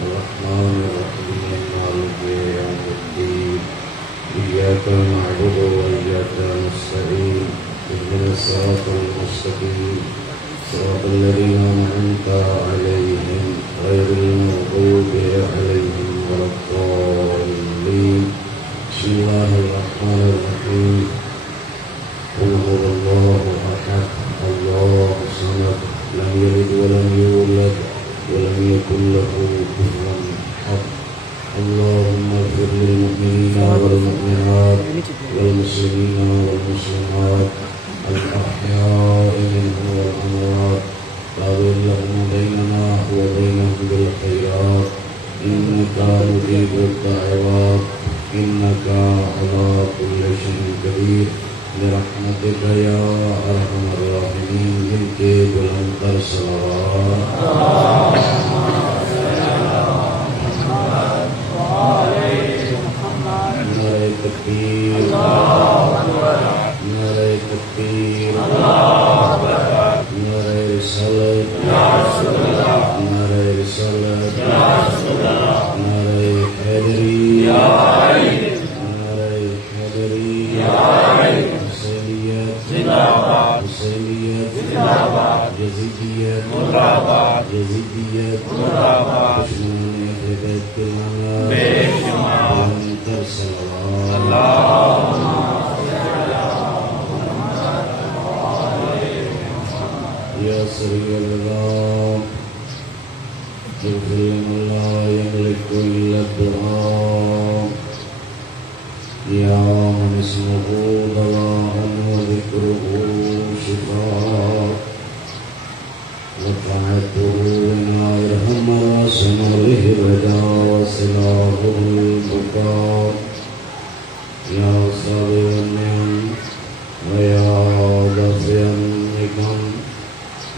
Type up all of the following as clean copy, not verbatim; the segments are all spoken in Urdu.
الرحمن الرحيم مالك يوم الدين إياك نعبد وإياك نستعين اهدنا الصراط المستقيم صراط الذين أنعمت عليهم غير المغضوب عليهم ولا الضالين بسم الله الرحمن الرحيم قل هو الله أحد الله الصمد لم يلد ولم يولد ولم يكن له كفوا أحد اللهم اغفر للمؤمنين والمؤمنات والمسلمين والمسلمات الأحياء منهم والأموات واغفر لهم بيننا وبينهم بالخيرات إنك مجيب الدعوات إنك على كل شيء قدير برحمتك يا أرحم الراحمين جن کے بلند تر صلوات نعرہ تکبیر نعرہ تکبیر نعرہ رسالت نعرہ رسالت نعرہ حیدری نعرہ حیدری حسینیت یزیدیت دشمنان اہل بیت کے بلند تر صلوات یا سریع العذاب اغفر لمن لا يملك إلا الدعاء يا من اسمه دواء وذكره شفاء وطاعته لا يرحم وسنوله الرجاء وسلاحه البكاء يا صابر النعم ويا دافع النقم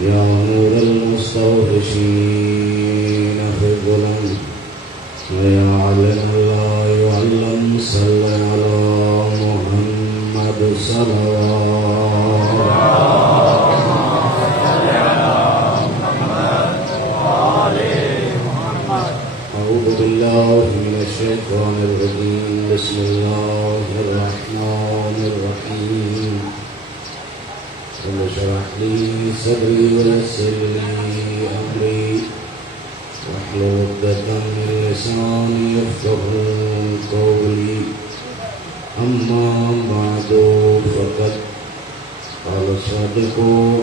يا نور المستوحشين في الظلم ويا علم لا يعلم صل على محمد صلوات أعوذ بالله من الشيطان الرجيم بسم الله الرحمن الرحيم رب اشرح لي صدري ويسر لي أمري واحلل عقدة من لساني يفقهوا قولي أما بعد فقد قال الصادق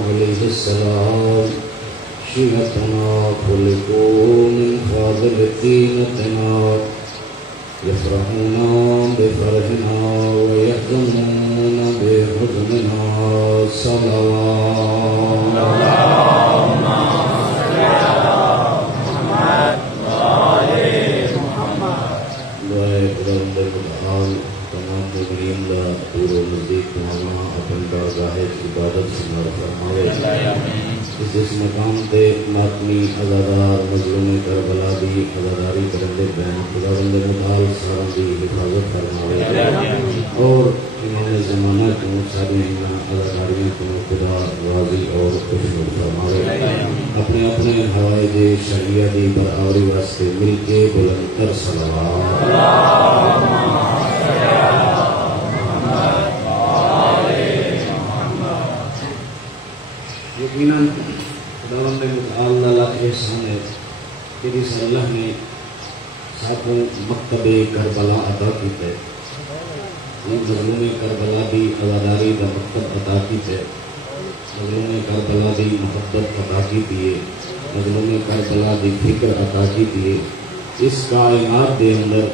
عليه السلام شيعتنا خلقوا من فاضل طينتنا يفرحون بفرحنا ويحزنون بحزننا صلوات تمام مبین کا دور و نزدیک تمام اپن بارگاہ عبادت سے نور فرمائے جس مقام تے ماتمی عزادار مظلوم کربلا دی عزاداری کرندے بین خدا بند متعال سارا دی حفاظت فرمائے اور امام زمانہ کو ساری عزاداریوں کو خدا راضی اور خوشنود فرمائے اپنے اپنے حوائج شریعہ دی برآوری واسطے مل کے بلند تر صلوات یقیناً خداوند متعال لاکھ احسان ہے کہ جس اللہ نے ساتھوں مکتب کربلا عطا کیتا ہے مظلوم کربلا دی عزاداری کا مکتب عطا کیتا ہے مظلوم کربلا دی محبت عطا کی ہے مظلوم کربلا دی فکر عطا کی ہے اس کائنات کے اندر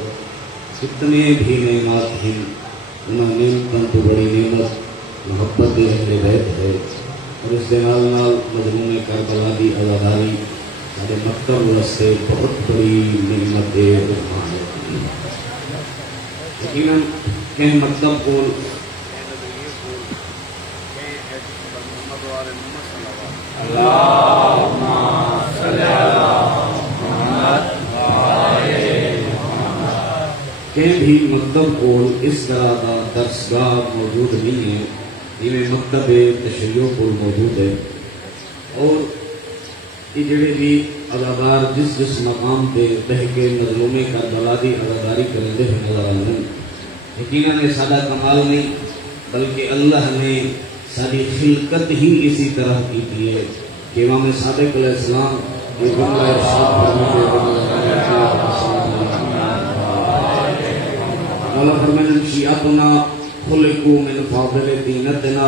کتنے بھی نعمات ہیں انہوں نعمتوں تو بڑی نعمت محبت اہل بیت ہے اور اس کے نال مظلوم کربلا دی عزاداری ہمارے مکتب واسطے بہت بڑی نعمت عثمان ہے یقیناً کہ مکتب کو کہ بھی مکتب کو اس طرح کا درسگاہ موجود نہیں ہے جویں مکتب تشریع پور موجود ہے اور یہ جڑے بھی ادادار جس جس مقام پہ بہ کے مظلوم کربلا دی اداداری کرندے ہوئے نظر آنے یقیناً یہ سادہ کمال نہیں بلکہ اللہ نے ساری خلقت ہی اسی طرح کی ہے کہ امام صادق علیہ السلام یہ جملہ ارشاد فرماتے ہیں شیعتنا خلقوا من فاضل دینتنا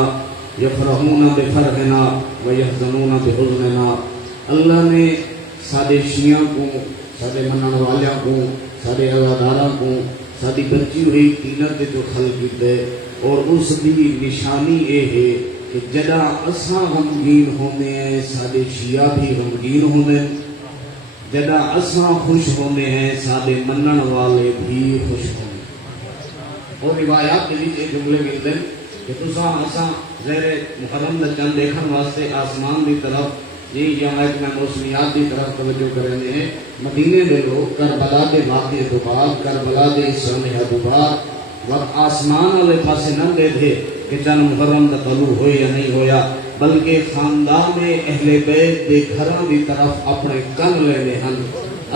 یفرحون بفرحنا ویحزنون بحزننا. اللہ نے سارے شیعہ کو سارے منن والوں کو سارے عزاداراں کو ساری بچی ہوئی تینت جو خلق کیتے اور اس دی نشانی یہ ہے کہ جدا اساں غمگین ہونے ہیں سارے شیعہ بھی غمگین ہونے جدا اساں خوش ہونے ہیں سارے منن والے بھی خوش ہونے. اور روایات کے لیے جملے ملتے ہیں کہ تساں اساں زیر محرم دا چند دیکھن واسطے آسمان دی طرف یہ یوم موسمیات کی طرف توجہ کرنے ہیں. مدینے میں لوگ کربلا کے واقعے تو بعد کربلا کے سمے تو بعد وقت آسمان والے پاسے نہ دے تھے کہ چند محرم کا طلوع ہوئے یا نہیں ہویا بلکہ خاندان اہل بیت کے گھراں دی طرف اپنے کن لینے ہیں.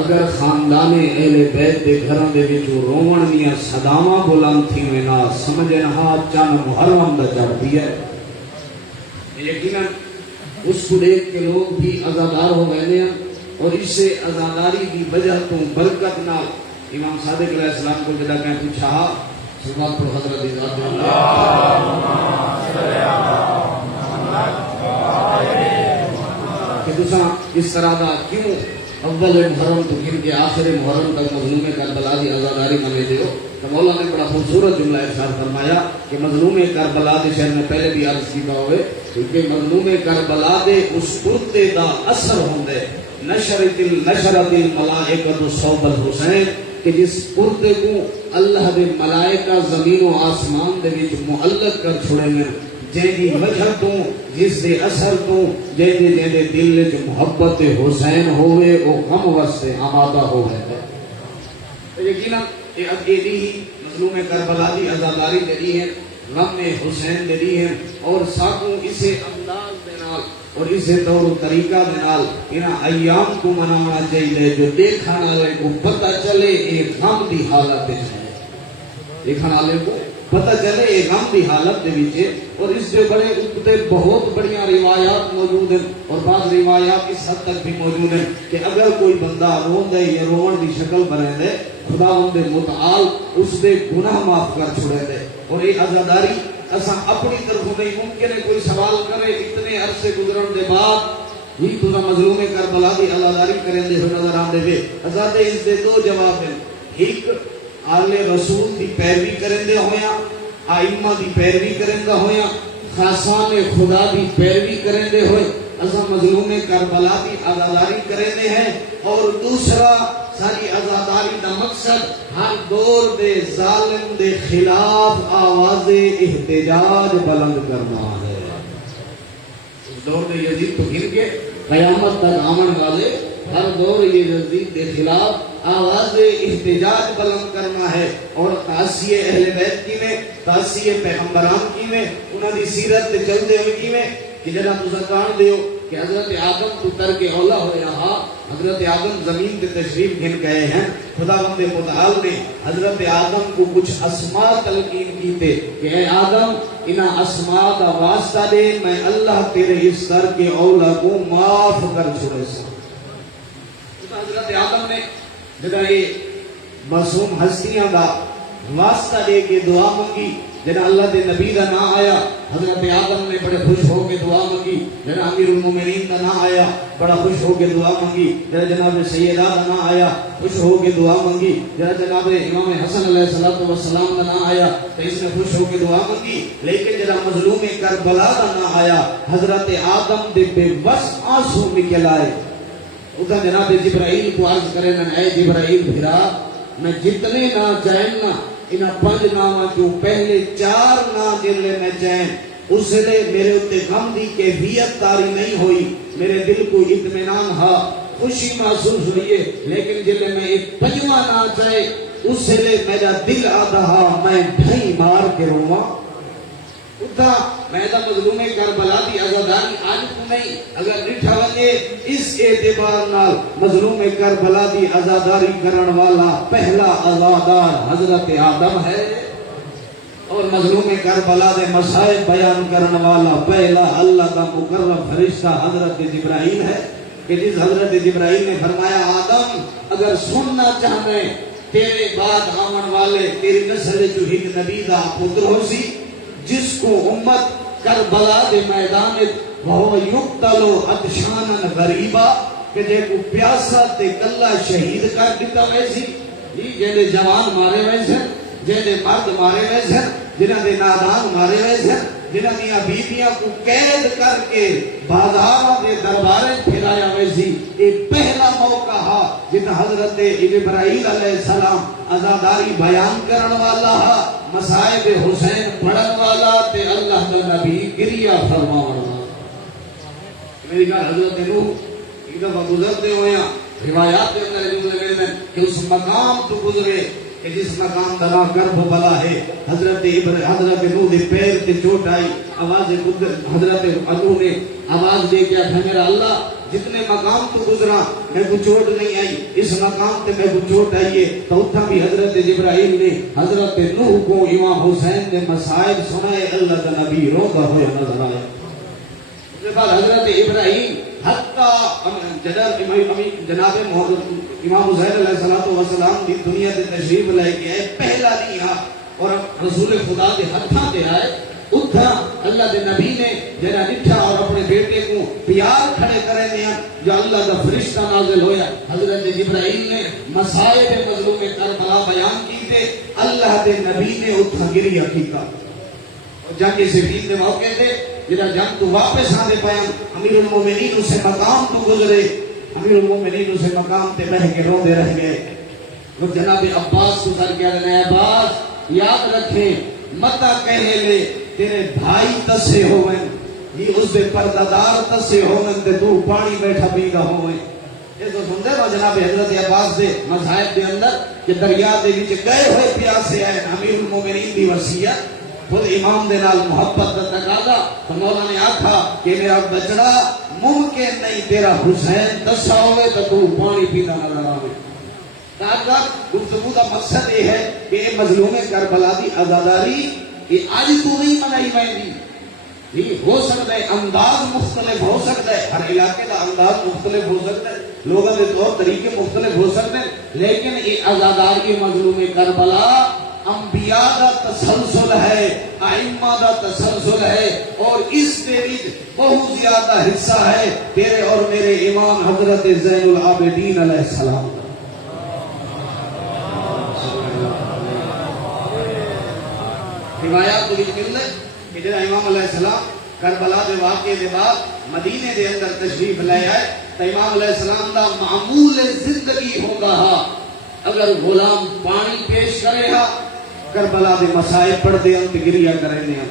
اگر خاندان اہل بیت کے گھراں دے وچوں روون دیاں صداواں بلند تھیویں نہ سمجھنا چند محرم دا چڑھتی ہے. یقیناً اس کو دیکھ کے لوگ بھی عزادار ہو گئے ہیں اور اس سے عزاداری کی وجہ تو برکت نہ امام صادق علیہ السلام کو جدا کہ پوچھا صلوات پر حضرت ذات کہ تساں اس طرح دا کیوں اول محرم تو گن کے آخر محرم تک مظلوم کربلا دی عزاداری منے دیو. تو مولا نے بڑا خوبصورت جملہ ارشاد فرمایا کہ مظلوم کربلا دے شہر میں پہلے بھی عرض کیتا ہوئے کیونکہ مظلوم کربلا دے اس پرتے دا اثر ہوندے نشرت الملائکۃ صوب الحسین کہ جس پرتے کو اللہ دے ملائکہ زمین و آسمان دے وچ معلق کر چھوڑے ہیں جیدی وجہ تو جس دے اثر تو جیدے دل وچ محبت حسین ہوئے او غم واسطے آمادہ ہو گئے. یقیناً یہ عقیدی ہی مظلوم کربلا دی عزاداری جڑی ہے غم حسین جڑی ہے اور ساکوں اسے انداز دے نال اور اسے طور و طریقہ دے نال انہاں ایام کو منانا چاہیے جو دیکھنے والے کو پتہ چلے ایک غم دی حالت ہے. دیکھنے والے کو پتہ چلے ایک غم دی حالت دے وچ اور اس سے بڑے اپتے بہت بڑیاں روایات موجود ہیں اور بعض روایات اس حد تک بھی موجود ہیں کہ اگر کوئی بندہ رون دے یا رون دی شکل بنے دے خداوند متعال اس دے گناہ معاف کر چھوڑے دے. اور یہ عزاداری اساں اپنی طرف نہیں ممکن ہے کوئی سوال کرے اتنے عرصے گزرن دے بعد ہی تساں مظلوم کربلا دی عزاداری کریں دے نظر آندے وے. عزادے اس دے دو جواب ہیں. ایک آل رسول دی پیروی کریں دے ہویا آئمہ دی پیروی کریں دے ہویا خاصان خدا دی پیروی کریں دے ہوئے اساں مظلوم کربلا دی عزاداری کریں دے ہیں. اور دوسرا ساری عزاداری دا مقصد ہر دور دے ظالم دے خلاف آواز احتجاج بلند کرنا ہے. اس دور دے یزید تو گن کے قیامت تک آمن والے ہر دور یزید دے خلاف آواز احتجاج بلند کرنا ہے. اور تاثیر اہل بیت کی میں تاثیر پیغمبران کی میں انہاں دی سیرت تے چلتے ہوئے کی میں کہ جنہاں تساں جان دیو کہ حضرت آدم تو کر کے اولا ہویا ہا حضرت آدم زمین پہ تشریف گھن گئے ہیں. خداوند متعال نے حضرت آدم کو کچھ اسماء تلقین کیتے کہ اے آدم انہاں اسماء دا واسطہ دے میں اللہ تیرے اس سر کے اولا کو معاف کر چھوڑے سا. حضرت آدم نے جدا یہ معصوم ہستیاں دا واسطہ دے کے دعا منگی جنا اللہ دے نبی دا نام آیا حضرت آدم نے بڑے خوش ہو کے دعا منگی. جنا امیر المومنین دا نام آیا بڑا خوش ہو کے دعا منگی. جنا جناب سیدہ دا نام آیا خوش ہو کے دعا منگی. جنا جناب امام حسن علیہ السلام دا نام آیا تو اس نے خوش ہو کے دعا منگی. لیکن جنا مظلوم کربلا دا نام آیا حضرت آدم دے بے بس آنسو نکل آئے. ادھر جناب جبرائیل کو عرض کرے نا اے جبرائیل بھرا میں جتنے نا چاہیں نا انہاں 5 نام جو پہلے 4 نام جلے میں چاہیں اس لئے میرے اتے غم دی کیفیت تاری نہیں ہوئی. میرے دل کو اطمینان ہا خوشی محسوس ہوئی ہے. لیکن جلے میں ایک 5واں نام چاہے اس لئے میرا دل آدھا میں ڈھائی مار کے رواں. ادھا میں تو مظلوم کربلا دی آزاداری آج تو نہیں اگر ڈٹھا ونے اس اعتبار نال مظلوم کربلا دی آزاداری کرن والا پہلا آزادار حضرت آدم ہے اور مظلوم کربلا دے مسائب بیان کرن والا پہلا اللہ کا مکرم فرشتہ حضرت جبرائیل ہے کہ جس حضرت جبرائیل نے فرمایا آدم اگر سننا چاہتے تیرے بعد آمن والے تیری نسل جو ایک نبی دا پتر ہو سی جس کو امت کربلا دے میدان وہ یقتلو عطشانا غریبا کہ جے کو پیاسا تے کلا شہید کر دیتا ویسی جے جوان مارے ویسے جے مرد مارے ویسے جنہاں دے نادان مارے ویسے جنہاں دیا بیبیاں کو قید کر کے بازاراں دے درباریں پھیلایا ویسی یہ پہلا موقع ہے جنہاں حضرت ابراہیل علیہ السلام آزاداری بیان کرن والا ہے مصائب حسین پڑھن والا تے اللہ کا نبی گریہ فرماون والا میری کہا حضرت نوح ایک دفعہ گزرتے ہوئے ہیں روایات کے اندر جملے میں کہ اس مقام تو گزرے کہ جس مقام کا نام کرب بلا ہے حضرت نوح دے پیر تے چوٹ آئی آواز حضرت نوح نے آواز دے کیا تھا میرا اللہ جتنے مقام تو گزرا میں کو چوٹ نہیں آئی اس مقام تے میں کو چوٹ آئیے تو اتھا بھی حضرت جبرائیل نے حضرت نوح کو امام حسین نے مسائب سنائے اللہ کا نبی روتا ہویا نظر آیا اس کے بعد حضرت ابراہیم جناب امام حسین علیہ السلام کی دنیا سے تشریف لے کے آئے پہلا نہیں آ اور رسول خدا کے ہتھاں تے آئے اتھا اللہ دے نبی نے جنہاں نٹھا اور اپنے بیٹے کو پیار کھڑے کرے دیا جو اللہ کا فرشتہ نازل ہویا حضرت جبرائیل نے مسائب مظلوم کربلا بیان کی تے اللہ دے نبی نے اتھا گریہ کیتا جنگ صفین دے موقع دے جنہاں جنگ تو واپس آنے پائیں امیر المومنین اسے مقام تو گزرے امیر المومنین اسے مقام تے بہ کے رو دے رہ گئے اور جناب عباس کو کر کے رہنے عباس یاد رکھیں متا کہے لے تیرے بھائی تسے ہوئے یہ اس دے پردادار تسے ہوئے تے تو پانی بیٹھا پیگا ہوئے یہ تو سندے وہ جناب حضرت عباس دے مذہب دے اندر کہ دریا دے وچ گئے ہوئے پیاسے آئے امیر المومنین دی وصیت خود امام دے نال محبت دا تقاضا تو مولا نے آکھا کہ میرا بچڑا ممکن نہیں تیرا حسین دسا ہوئے تو تو پانی پیتا نظر آوے تاکہ گفتگو دا مقصد یہ ہے کہ یہ مظلوم کربلا دی آزاداری یہ آج تو نہیں منائی ویندی یہ ہو سکتا ہے انداز مختلف ہو سکتا ہے ہر علاقے کا انداز مختلف ہو سکتا ہے لوگوں کے طور طریقے مختلف ہو سکتے ہیں لیکن یہ آزاداری مظلوم کربلا انبیاء دا تسلسل ہے ائمہ دا تسلسل ہے اور اس کے بہت زیادہ حصہ ہے تیرے اور میرے امام حضرت زین العابدین علیہ السلام روایات کو مل ہے کہ جب امام علیہ السلام کربلا دے واقعے دے بعد مدینے دے اندر تشریف لے آئے تو امام علیہ السلام دا معمول زندگی ہوگا اگر غلام پانی پیش کرے ہا کربلا دے مسائب پڑھ دے انت گریہ کرے ہیں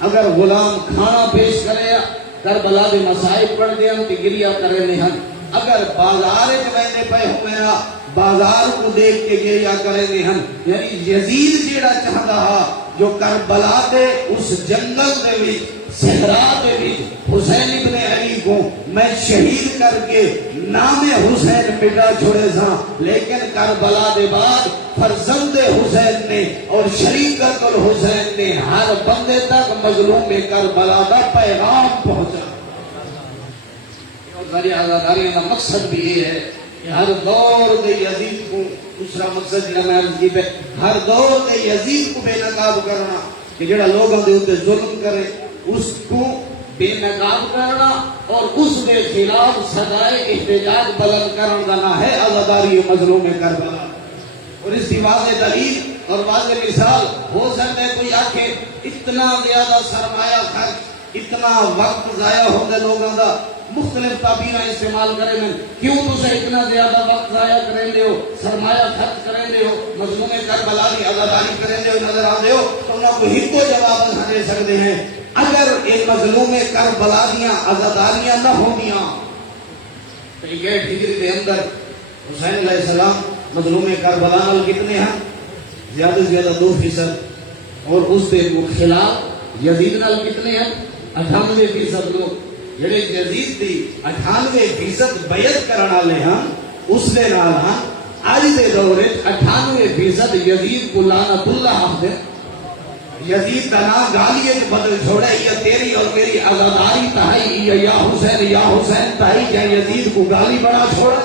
اگر غلام کھانا پیش کرے ہا کربلا دے مسائب پڑھ دے انت گریہ کرے ہیں اگر بازار میں پہ ہوئے ہا بازار کو دیکھ کے گریہ کرے ہیں یعنی یزید جیڑا چاہتا ہا جو کربلا دے اس جنگل دے بھی صحرا دے بھی حسین ابن علی کو میں شہید کر کے نام حسین مٹا چھوڑے تھا لیکن کربلا دے بعد فرزند حسین نے اور شریکت الحسین نے ہر بندے تک مظلوم کربلا دا پیغام پہنچا اور آزاداری کا مقصد بھی یہ ہے کہ ہر دور دے یزید کو دوسرا مقصد جنہا میں عرض کی پہ ہر دور دے یزید کو بے نقاب کرنا کہ جڑا لوگوں دے ہوتے ظلم کرے اس کو بے نقاب کرنا اور اس کے خلاف صدائے احتجاج بلند کرنا نہ ہے آزاداری مظلوم کربلا اور اس کی واضح دلیل اور واضح مثال ہو سکتا ہے کوئی آنکھیں اتنا زیادہ سرمایہ خرچ اتنا وقت ضائع ہوگا لوگوں کا مختلف تعبیریں استعمال کریں میں کیوں تسے اتنا زیادہ وقت ضائع کریں دے ہو سرمایہ خرچ کریں دے ہو مظلوم کربلا کی آزاداری کریں دے ہو نظر آ دے ہو تو انہوں کو ہی کو جواب دے سکتے ہیں اگر ایک مظلوم کربلا دیاں آزاداریاں نہ ہوندیاں تو یہ ہجری دے اندر حسین علیہ السلام مظلوم کربلا نال کتنے ہیں زیادہ سے زیادہ 2% اور اس کے خلاف یزید نال کتنے ہیں 98% لوگ جڑے یزید دی 98% بیعت کرن والے ہیں اس دے نال ہاں اج دے دور وچ 98% یزید کو لعنت اللہ آخدے یزید کا نام گالی بدل چھوڑے یہ تیری اور میری عزاداری تہائی یا حسین تہائی یا یزید کو گالی بڑا چھوڑے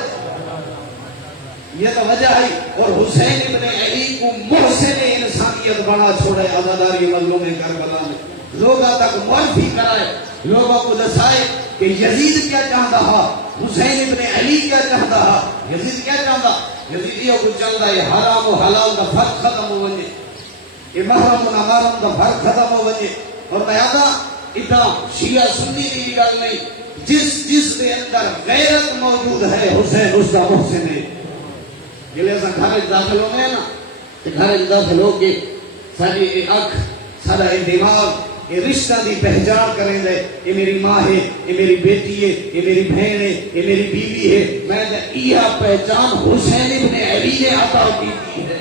یہ تو وجہ ہے اور حسین ابن علی کو محسن انسانیت بڑا چھوڑے عزاداری مظلوم کربلا میں لوگوں تک معرفی کرائے لوگوں کو دسائے کہ یزید کیا چاہتا ہے حسین ابن علی کیا چاہتا ہے یزید کیا چاہتا یزیدیوں کو چاہتا ہے حرام و حلال کا فرق ختم ہو وجے یہ محرم و نامحرم کا فرق ختم ہو وجے اور میں آتا اتنا شیعہ سنی کی گل نہیں جس دے اندر غیرت موجود ہے حسین اس کا محسن ہے جلے ایسا گھر داخل ہو گئے نا گھر داخل ہو کے ساری اکھ سارا دماغ یہ رشتہ دی پہچان کریں دے یہ میری ماں ہے یہ میری بیٹی ہے یہ میری بہن ہے یہ میری بیوی ہے میں نے یہ پہچان حسین ابن علی نے عطا کی ہے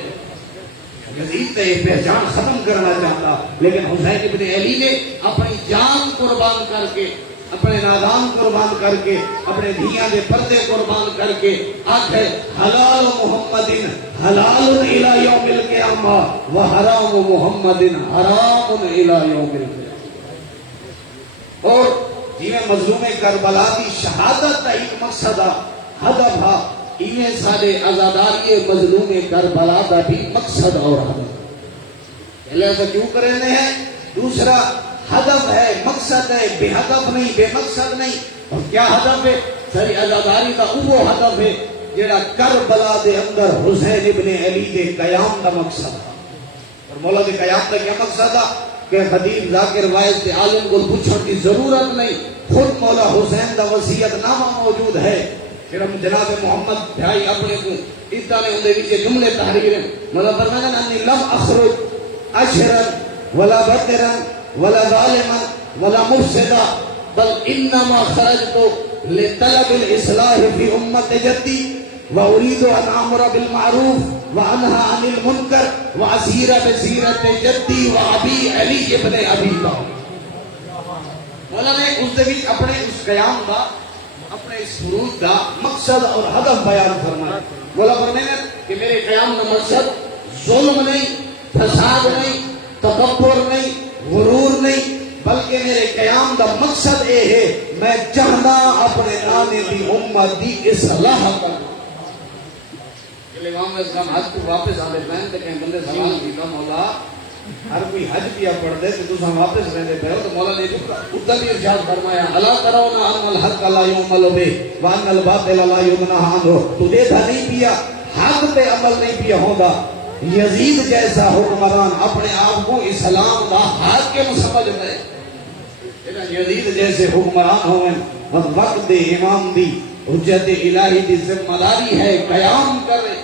یزید نے یہ پہچان ختم کرنا چاہتا لیکن حسین ابن علی نے اپنی جان قربان کر کے اپنے نادان قربان کر کے اپنے دھیاں دے پردے قربان کر کے آکھے حلال محمد حلال الی یوم القیامہ و حرام محمد حرام الی یوم القیامہ اور جی مظلوم کربلا کی شہادت کا ایک مقصد ہدف ہے انہیں سارے عزاداری مظلوم کربلا کا بھی مقصد اور ہدف پہلے ایسا کیوں کریں ہیں دوسرا ہدف ہے مقصد ہے بے ہدف نہیں بے مقصد نہیں اور کیا ہدف ہے ساری عزاداری کا وہ ہدف ہے جڑا کربلا دے اندر حسین ابن علی دے قیام کا مقصد ہے اور مولا دے قیام کا کیا مقصد ہے کہ خطیب ذاکر وائز دے عالم کو پوچھنے کی ضرورت نہیں خود مولا حسین دا وصیت نامہ موجود ہے پھر ہم جناب محمد بھائی اپنے کو اتنا نے اندے وچ جملے تحریر مطلب فرمایا انی لم اخرج اشرا ولا بدرا ولا ظالما ولا مفسدا بل انما خرجت لطلب الاصلاح في امه جدي واريد ان امر بالمعروف وانهى عن المنكر واسير بسيره جدي وابي علي ابن ابي طالب مولا نے اس دے وچ اپنے اس قیام دا اپنے اس فروج دا مقصد اور ہدف بیان فرمایا مولا فرمایا کہ میرے قیام کا مقصد ظلم نہیں فساد نہیں تکبر نہیں غرور نہیں بلکہ میرے قیام دا مقصد اے ہے میں چاہنا اپنے نانے دی امت دی اصلاح کرنا امام اسلام حج کو واپس آنے پہن تے کہیں بندے سلام کیتا مولا ہر کوئی حج کیا پڑھ دے تو تساں واپس رہندے پے ہو تو مولا نے اتنا بھی ارشاد فرمایا الا ترون ان الحق لا يعمل به وان الباطل لا يمنع عنه تو دیکھا نہیں پیا حق پہ عمل نہیں پیا ہوگا یزید جیسا حکمران اپنے آپ کو اسلام کا حاکم سمجھ رہے یزید جیسے حکمران ہوئے وقت دے امام دی حجت الہی دی ذمہ داری ہے قیام کرے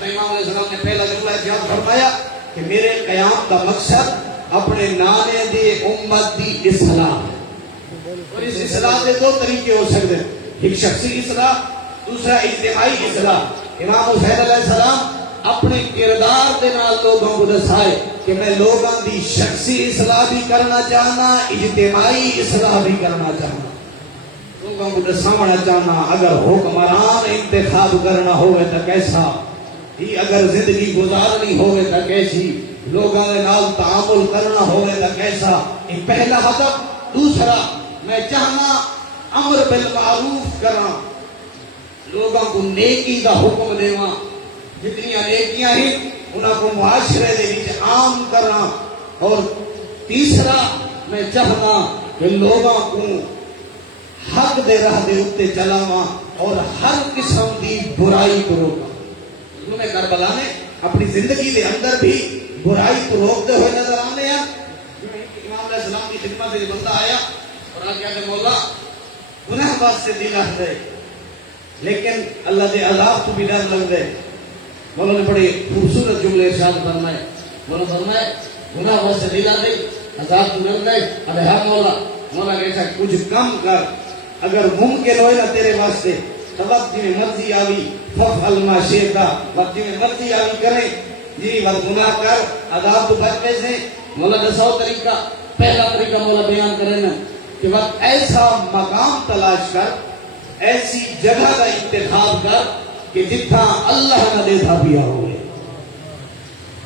امام علیہ السلام نے پہلا جملہ یاد فرمایا کہ میرے قیام کا مقصد اپنے نانے دے امت دی اصلاح ہے اور اس اصلاح کے دو طریقے ہو سکتے ہیں ایک شخصی اصلاح دوسرا اجتماعی اصلاح امام حسین علیہ السلام اپنے کردار دے نال لوگوں کو دسائے کہ میں لوگوں دی شخصی اصلاح بھی کرنا چاہنا اجتماعی اصلاح بھی کرنا چاہنا لوگوں کو دسانا چاہنا اگر حکمران انتخاب کرنا ہوئے تو کیسا ہی اگر زندگی گزارنی ہوئے تو کیسی لوگوں کے نال تعامل کرنا ہوئے تو کیسا یہ پہلا ہدف دوسرا میں چاہنا امر بالمعروف کرنا لوگوں کو نیکی کا حکم دیواں جتنی نیکیاں ہیں انہاں کو معاشرے دے وچ عام کرنا اور تیسرا میں چاہنا کہ لوگوں کو حق دے راہ دے اوتے چلاواں اور ہر قسم دی برائی کو روکاں انہوں نے کربلا نے اپنی زندگی دے اندر بھی برائی کو روکتے ہوئے نظر آنے ہیں امام علیہ السلام کی خدمت سے بندہ آیا اور آ کہتے مولا گناہ باز سے دل رکھ دے لیکن اللہ دے عذاب تو بھی ڈر لگ دے مولا نے بڑے خوبصورت جملے ارشاد فرمائے مولا فرمائے گناہ باز سے دل دے عذاب تو ڈر دے ابے ہاں مولا کہتا کچھ کم کر اگر ممکن ہوئے نا تیرے واسطے وقت جی میں مرضی آوی ففعل ما شئتا وقت جی میں مرضی آوی کرے جی وقت گناہ کر عذاب تو بچ سے مولا دساؤ طریقہ پہلا طریقہ مولا بیان کرے نا کہ وقت ایسا مقام تلاش کر، ایسی جگہ کا انتخاب کر کہ جتنا اللہ کا دیتا پیا ہوئے،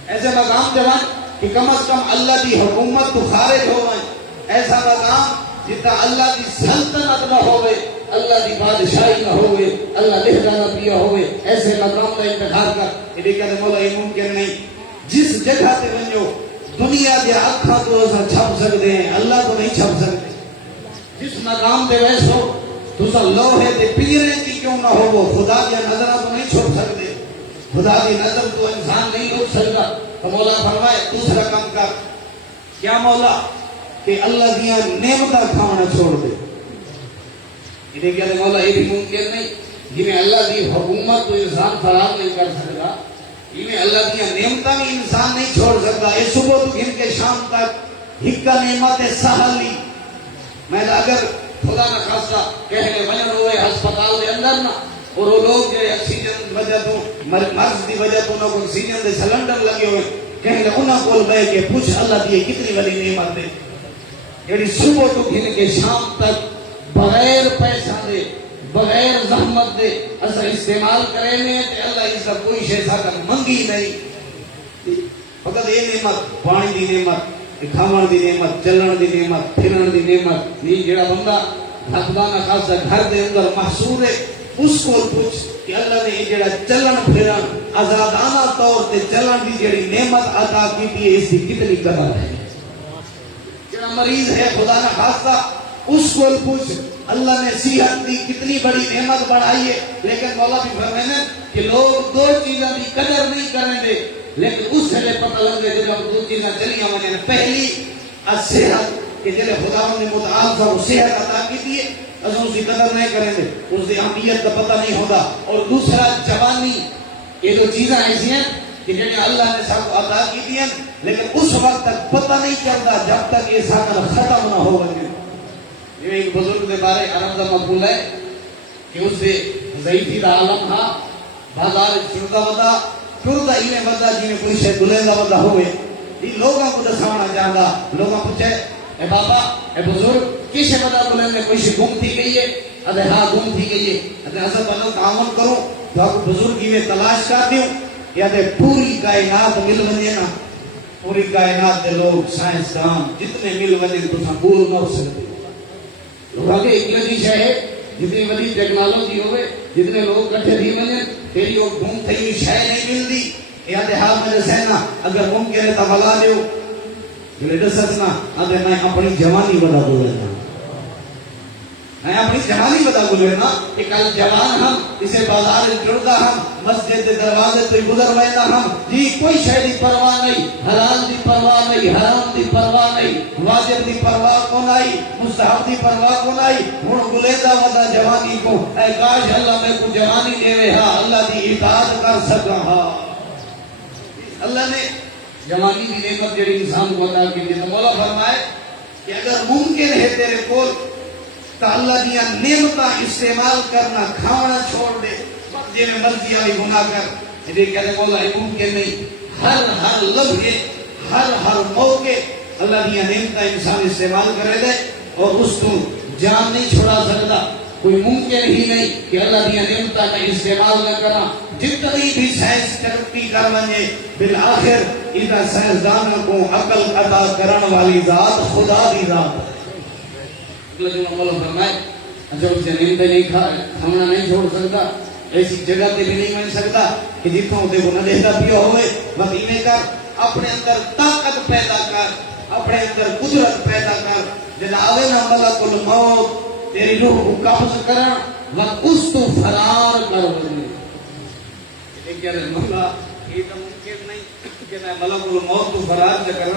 ایسے مقام جوان کہ کم از کم اللہ کی حکومت تو خارج ہو گئے، ایسا مقام جتنا اللہ کی سلطنت نہ ہوئے، اللہ کی بادشاہی نہ ہوئے، اللہ لہدا نہ پیا ہوئے، ایسے مقام کا انتخاب کر۔ یہ کہتے مولا یہ ممکن نہیں، جس جگہ سے بنو دنیا کے اکھاں تو اسا چھپ سکتے ہیں، اللہ تو نہیں چھپ سکتے۔ جس مقام دے ویسو تسا لوہے تے پیرے کی کیوں نہ ہو، خدا کی نظرہ تو نہیں چھپ سکتے، خدا کی نظر تو انسان نہیں روک سکتا۔ تو مولا فرمائے دوسرا کام کر، کیا مولا کہ اللہ کی نعمتاں کھانا چھوڑ دے۔ یہ کہتے مولا یہ بھی ممکن نہیں، جنہیں اللہ کی حکومت تو انسان فرار نہیں کر سکتا، انہیں اللہ کی نعمتاں بھی انسان نہیں چھوڑ سکتا۔ یہ صبح تو گھن کے شام تک ہکا نعمت سہل لی، میں اگر خدا نہ خاصہ کہنے وجن ہوئے ہسپتال دے اندر نہ، اور وہ لوگ جو آکسیجن وجہ تو مرض دی وجہ تو انہوں کو آکسیجن دے سلنڈر لگے ہوئے، کہنے انہوں کو بے کہ پوچھ اللہ دی کتنی بڑی نعمت ہے، یعنی صبح تو گھن کے شام تک بغیر پیسہ دے، بغیر زحمت دے اسا استعمال کرے میں تے اللہ اس کا کوئی شے سا کر منگی نہیں۔ فقط یہ نعمت پانی دی نعمت، کھاون دی نعمت، چلن دی نعمت، پھرن دی نعمت نہیں۔ جڑا بندہ خدا نہ خاصا گھر دے اندر محصور ہے، اس کو پوچھ کہ اللہ نے جڑا چلن پھرن آزادانہ طور تے چلن دی جڑی نعمت عطا کی ہے، اس کی کتنی قدر ہے۔ جڑا مریض ہے خدا نہ خاصا اس کو پوچھ اللہ نے صحت دی کتنی بڑی نعمت بڑھائی ہے، لیکن مولا بھی فرمائے کہ لوگ دو چیزوں کی قدر نہیں کریں گے، لیکن اس سے پتہ لگ گئے جب دو چیزیں چلی آنے، پہلی صحت کہ جلے خدا نے متعال کا صحت عطا کی دیئے اس کی قدر نہیں کریں گے، اس کی اہمیت کا پتہ نہیں ہوگا۔ اور دوسرا جوانی، یہ دو چیزیں ایسی ہیں کہ جنہیں اللہ نے سب کو عطا کی دیئے، لیکن اس وقت تک پتہ نہیں چلتا جب تک یہ ساکر ختم نہ ہو گئے۔ یہ ایک بزرگ کے بارے عرب کا مقبول ہے کہ اس سے ضعیفی دا عالم ہاں بازار چڑتا ودا ٹرتا ہی میں ودا جی میں کوئی شے گلیندہ ودا ہوئے، یہ لوگوں کو دسانا چاہتا، لوگوں پوچھے اے بابا اے بزرگ کسے ودا گلیندے کوئی شے گم تھی گئی ہے؟ ادھے ہاں گم تھی گئی ہے۔ ادھے حضرت بنو تعاون کرو تو آپ بزرگی میں تلاش کر دیوں، یا دے پوری کائنات مل ونجے نا، پوری کائنات دے لوگ سائنسدان جتنے مل ونجے تو سنبول نہ ہو سکتے۔ لوگوں کے ایک لگی شاہ ہے جتنی بڑی ٹیکنالوجی ہوئے، جتنے لوگ کٹھے دی ملیں تیری وہ گھوم تھی شاہ نہیں ملتی۔ یاد حال میں سہنا اگر ممکن ہے تو بلا دیو جلے دسنا اگر میں اپنی جوانی بدا بولنا، میں اپنی جوانی بدا بولنا کہ کل جوان ہم اسے بازار جڑتا ہم مسجد دروازے تو گزر وینا ہم جی کوئی شے دی پرواہ نہیں، حلال دی پرواہ نہیں، حرام دی پرواہ نہیں، واجب دی پرواہ کو نہیں، مستحب دی پرواہ کو نہیں۔ ہن گلیندہ ودا جوانی کو اے کاش اللہ میں کو جوانی دے ہاں اللہ دی اطاعت کر سکا ہاں۔ اللہ نے جوانی کی نعمت جڑی انسان کو عطا کی ہے، مولا فرمائے کہ اگر ممکن ہے تیرے کول تو اللہ دیا نعمتاں استعمال کرنا، کھانا چھوڑ دے، جی میں مرضی آئی گناہ کر۔ یہ کہتے مولا یہ ممکن نہیں، ہر لمحے ہر موقع اللہ دیا نعمتاں انسان استعمال کرے دے اور اس کو جان نہیں چھوڑا سکتا۔ کوئی ممکن ہی نہیں کہ اللہ دیا نعمتاں کا استعمال نہ کرنا۔ جتنی بھی سائنس ترقی کر ونجے بالآخر ادھا سائنسدانوں کو عقل عطا کرن والی ذات خدا دی ذات ہے۔ اللہ مولا فرمائے جو اسے نیندے نہیں کھانا نہیں چھوڑ سکتا، ایسی جگہ تے بھی نہیں مل سکتا کہ جتوں تے کو نہ دیکھتا پیا ہوئے۔ وقیمے کر اپنے اندر طاقت پیدا کر، اپنے اندر قدرت پیدا کر، جناوے نہ ملک الموت تیری روح کو قبض کرن وقت اس تو فرار کر ورنے۔ یہ کہہ رہے مولا یہ تو ممکن نہیں کہ میں ملک الموت تو فرار کر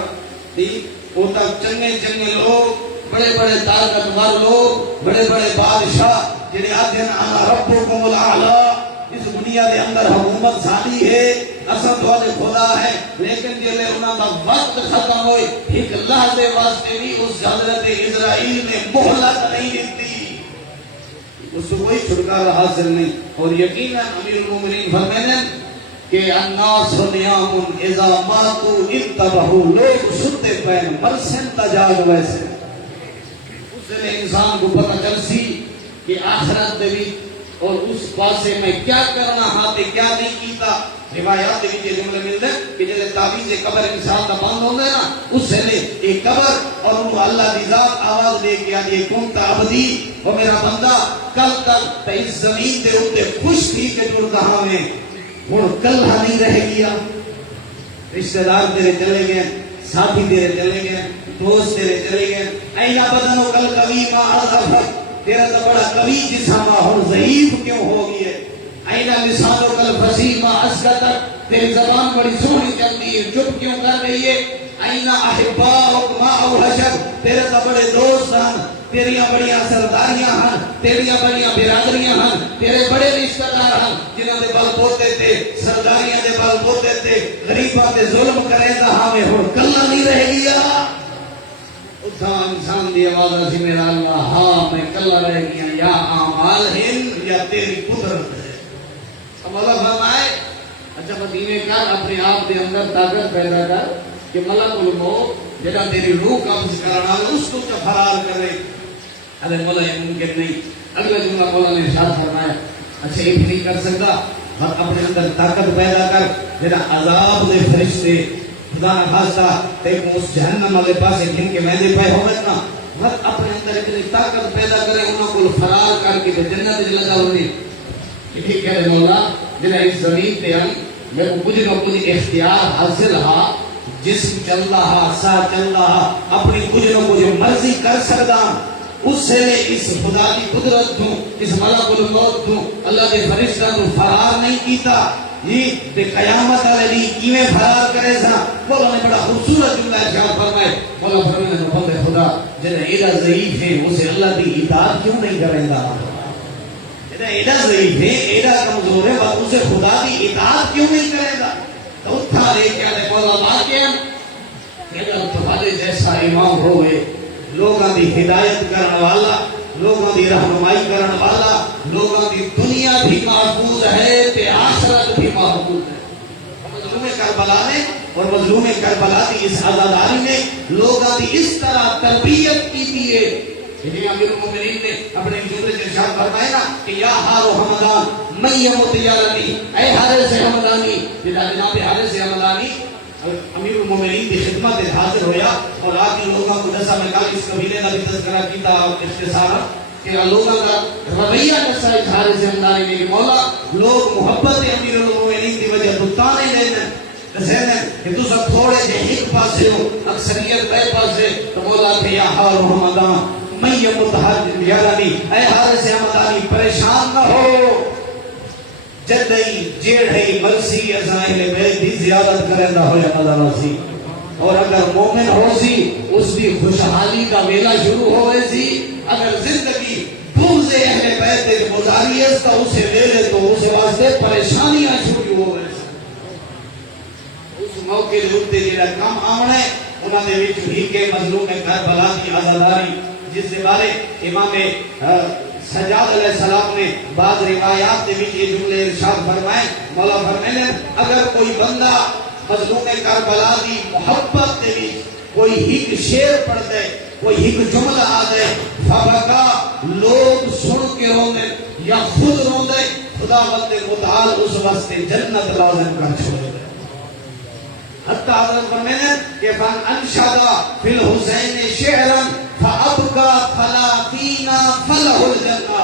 دی۔ وہ تک چنگے لوگ، بڑے بڑے طاقتور لوگ، بڑے بڑے بادشاہ جنہیں آتے ہیں انا ربکم الاعلی، اس دنیا کے اندر حکومت ساری ہے، اصل تو خدا ہے، لیکن جلے انہاں کا وقت ختم ہوئے ایک لحظے واسطے بھی اس حضرت اسرائیل نے مہلت نہیں دیتی، اس کو کوئی چھٹکارا حاصل نہیں۔ اور یقیناً امیر المومنین فرماتے ہیں کہ الناس نیام اذا ماتوا انتبہوا، لوگ ستے پہ مرسن تجاگ ویسے اس لیے انسان کو پتہ چل سی کہ آخرت دے بھی اور اس پاسے میں کیا کرنا ہاتھ کیا نہیں کیتا۔ روایات دے وچ جملے ملدے کہ جے تعویذ قبر انسان دا بند ہوندا ہے نا، اس سے لے ایک قبر اور وہ اللہ دی ذات آواز دے کے آدھی کون تا عبدی، او میرا بندہ کل تک تے اس زمین دے اوتے خوش تھی کہ جڑ کہاں میں ہن کلہ نہیں رہ گیا، رشتہ دار تیرے چلے گئے، ساتھی تیرے چلے گئے، دوست تیرے چلے گئے، اینا بدن و کل قوی ما اضفت، تیرا تو بڑا قوی جسم ہن ضعیف کیوں ہو گئی ہے، اینا لسان و کل فصیح ما اسکتت، تیری زبان بڑی سونی چلتی ہے چپ کیوں کر رہی ہے، اینا احباؤک ما اوحشت، تیرے تو بڑے دوست ہیں، تیریاں بڑیاں سرداریاں ہیں، تیریاں بڑیاں برادریاں ہیں، تیرے بڑے رشتہ دار ہیں جنہوں نے بل بوتے تھے، سرداریاں دے بل بوتے تھے، غریباں تے ظلم کرے تھا، ہمیں ہن کلہ نہیں رہ گیا۔ اتھا انسان دی آواز اسی میرا اللہ، ہاں میں کلہ رہ گیا، یا اعمال ہن یا تیری قدرت ہے۔ اب اللہ فرمائے اچھا مدینے کر اپنے آپ دے اندر طاقت پیدا کر کہ ملک الموت جڑا تیری روح قبض کرنا اس کو فرار کرے۔ ارے مولا یہ ممکن نہیں۔ اگلا جملہ مولا نے ارشاد فرمایا اچھا یہ نہیں کر سکتا، بس اپنے اندر طاقت پیدا کر جڑا عذاب دے فرشتے خدا نہ خاصہ تے اس جہنم والے پاسے گھن کے میدے پہ ہوئے نا، بس اپنے اندر اتنی طاقت پیدا کرے انہوں کو فرار کر کے جنت وچ لگا ہونے۔ ٹھیک ہے مولا جڑا اس زمین تے ہم میرے کو کچھ نہ کچھ اختیار حاصل ہا، جسم چل رہا، سا چل رہا، اپنی کچھ نہ کچھ مرضی کر سکتا، اس سے لے اس خدا کی قدرت تو اس ملک الموت تو اللہ کے فرشتہ تو فرار نہیں کیتا، یہ تے قیامت والے دی کیویں فرار کرے سا۔ مولا نے بڑا خوبصورت جملہ ارشاد فرمائے، مولا فرمانے نے بندے خدا جنہیں ایڈا ضعیف ہے اسے اللہ کی اطاعت کیوں نہیں کریں گا، ایڈا ضعیف ہے ایڈا کمزور ہے بس اسے خدا کی اطاعت کیوں نہیں کرے گا۔ تو اٹھا لے کے آنے مولا واقعا اگر تمہارے جیسا امام ہوئے، لوگاں دی ہدایت کرنے والا، لوگاں دی رہنمائی کرنے والا، لوگاں دی دنیا بھی محفوظ ہے تے آخرت بھی محفوظ ہے۔ مظلوم کربلا نے اور مظلوم کربلا کی اس عزاداری نے لوگاں دی اس طرح تربیت کی تھی ہے کہ امیر المومنین نے اپنے جملے سے ارشاد فرمایا نا کہ یا حارو حمدان من یمت یالنی، اے حارث حمدانی، جناب حارث حمدانی امیر المومنین کی خدمت میں حاضر ہویا اور آج لوگوں کو جیسا میں کہا اس قبیلے کا بھی تذکرہ کیتا اختصارا کہ لوگوں کا رویہ کیسا ہے حارث حمدانی نے کہ مولا لوگ محبت امیر المومنین کی وجہ تو تانے دینے کہ تو سب تھوڑے جے ایک پاسے ہو اکثریت بے پاسے، تو مولا کہ یا حارث حمدان میں یہ متحد یارانی، اے حارث حمدانی پریشان نہ ہو، جدئی جیڑھئی مرسی ازائل بیت دی زیادت کرندہ ہویا مدر سی، اور اگر مومن ہو سی اس دی خوشحالی کا ویلا شروع ہوئے سی، اگر زندگی بغض اہل بیت دی گزاری ہے تو اسے ویلے تو اسے واسطے پریشانیاں شروع ہوئے سی۔ اس موقع دے اتے جیڑا کام آمنے انہوں نے وچ بھی کے مظلوم کربلا کی عزاداری جس کے بارے امام سجاد علیہ السلام نے بعض روایات کے وچ یہ جملے ارشاد فرمائے، مولا فرمانے اگر کوئی بندہ مظلوم کربلا کی محبت کے وچ کوئی ایک شعر پڑھ دے، کوئی ایک جملہ آ جائے، فبکا لوگ سن کے روندے یا خود روندے، خدا بند متعال اس واسطے جنت لازم کر چھوڑے۔ حتی حضرت فرمانے کہ فان انشدا فی الحسین شعرا فابکا فلاطینا فلہ الجنہ،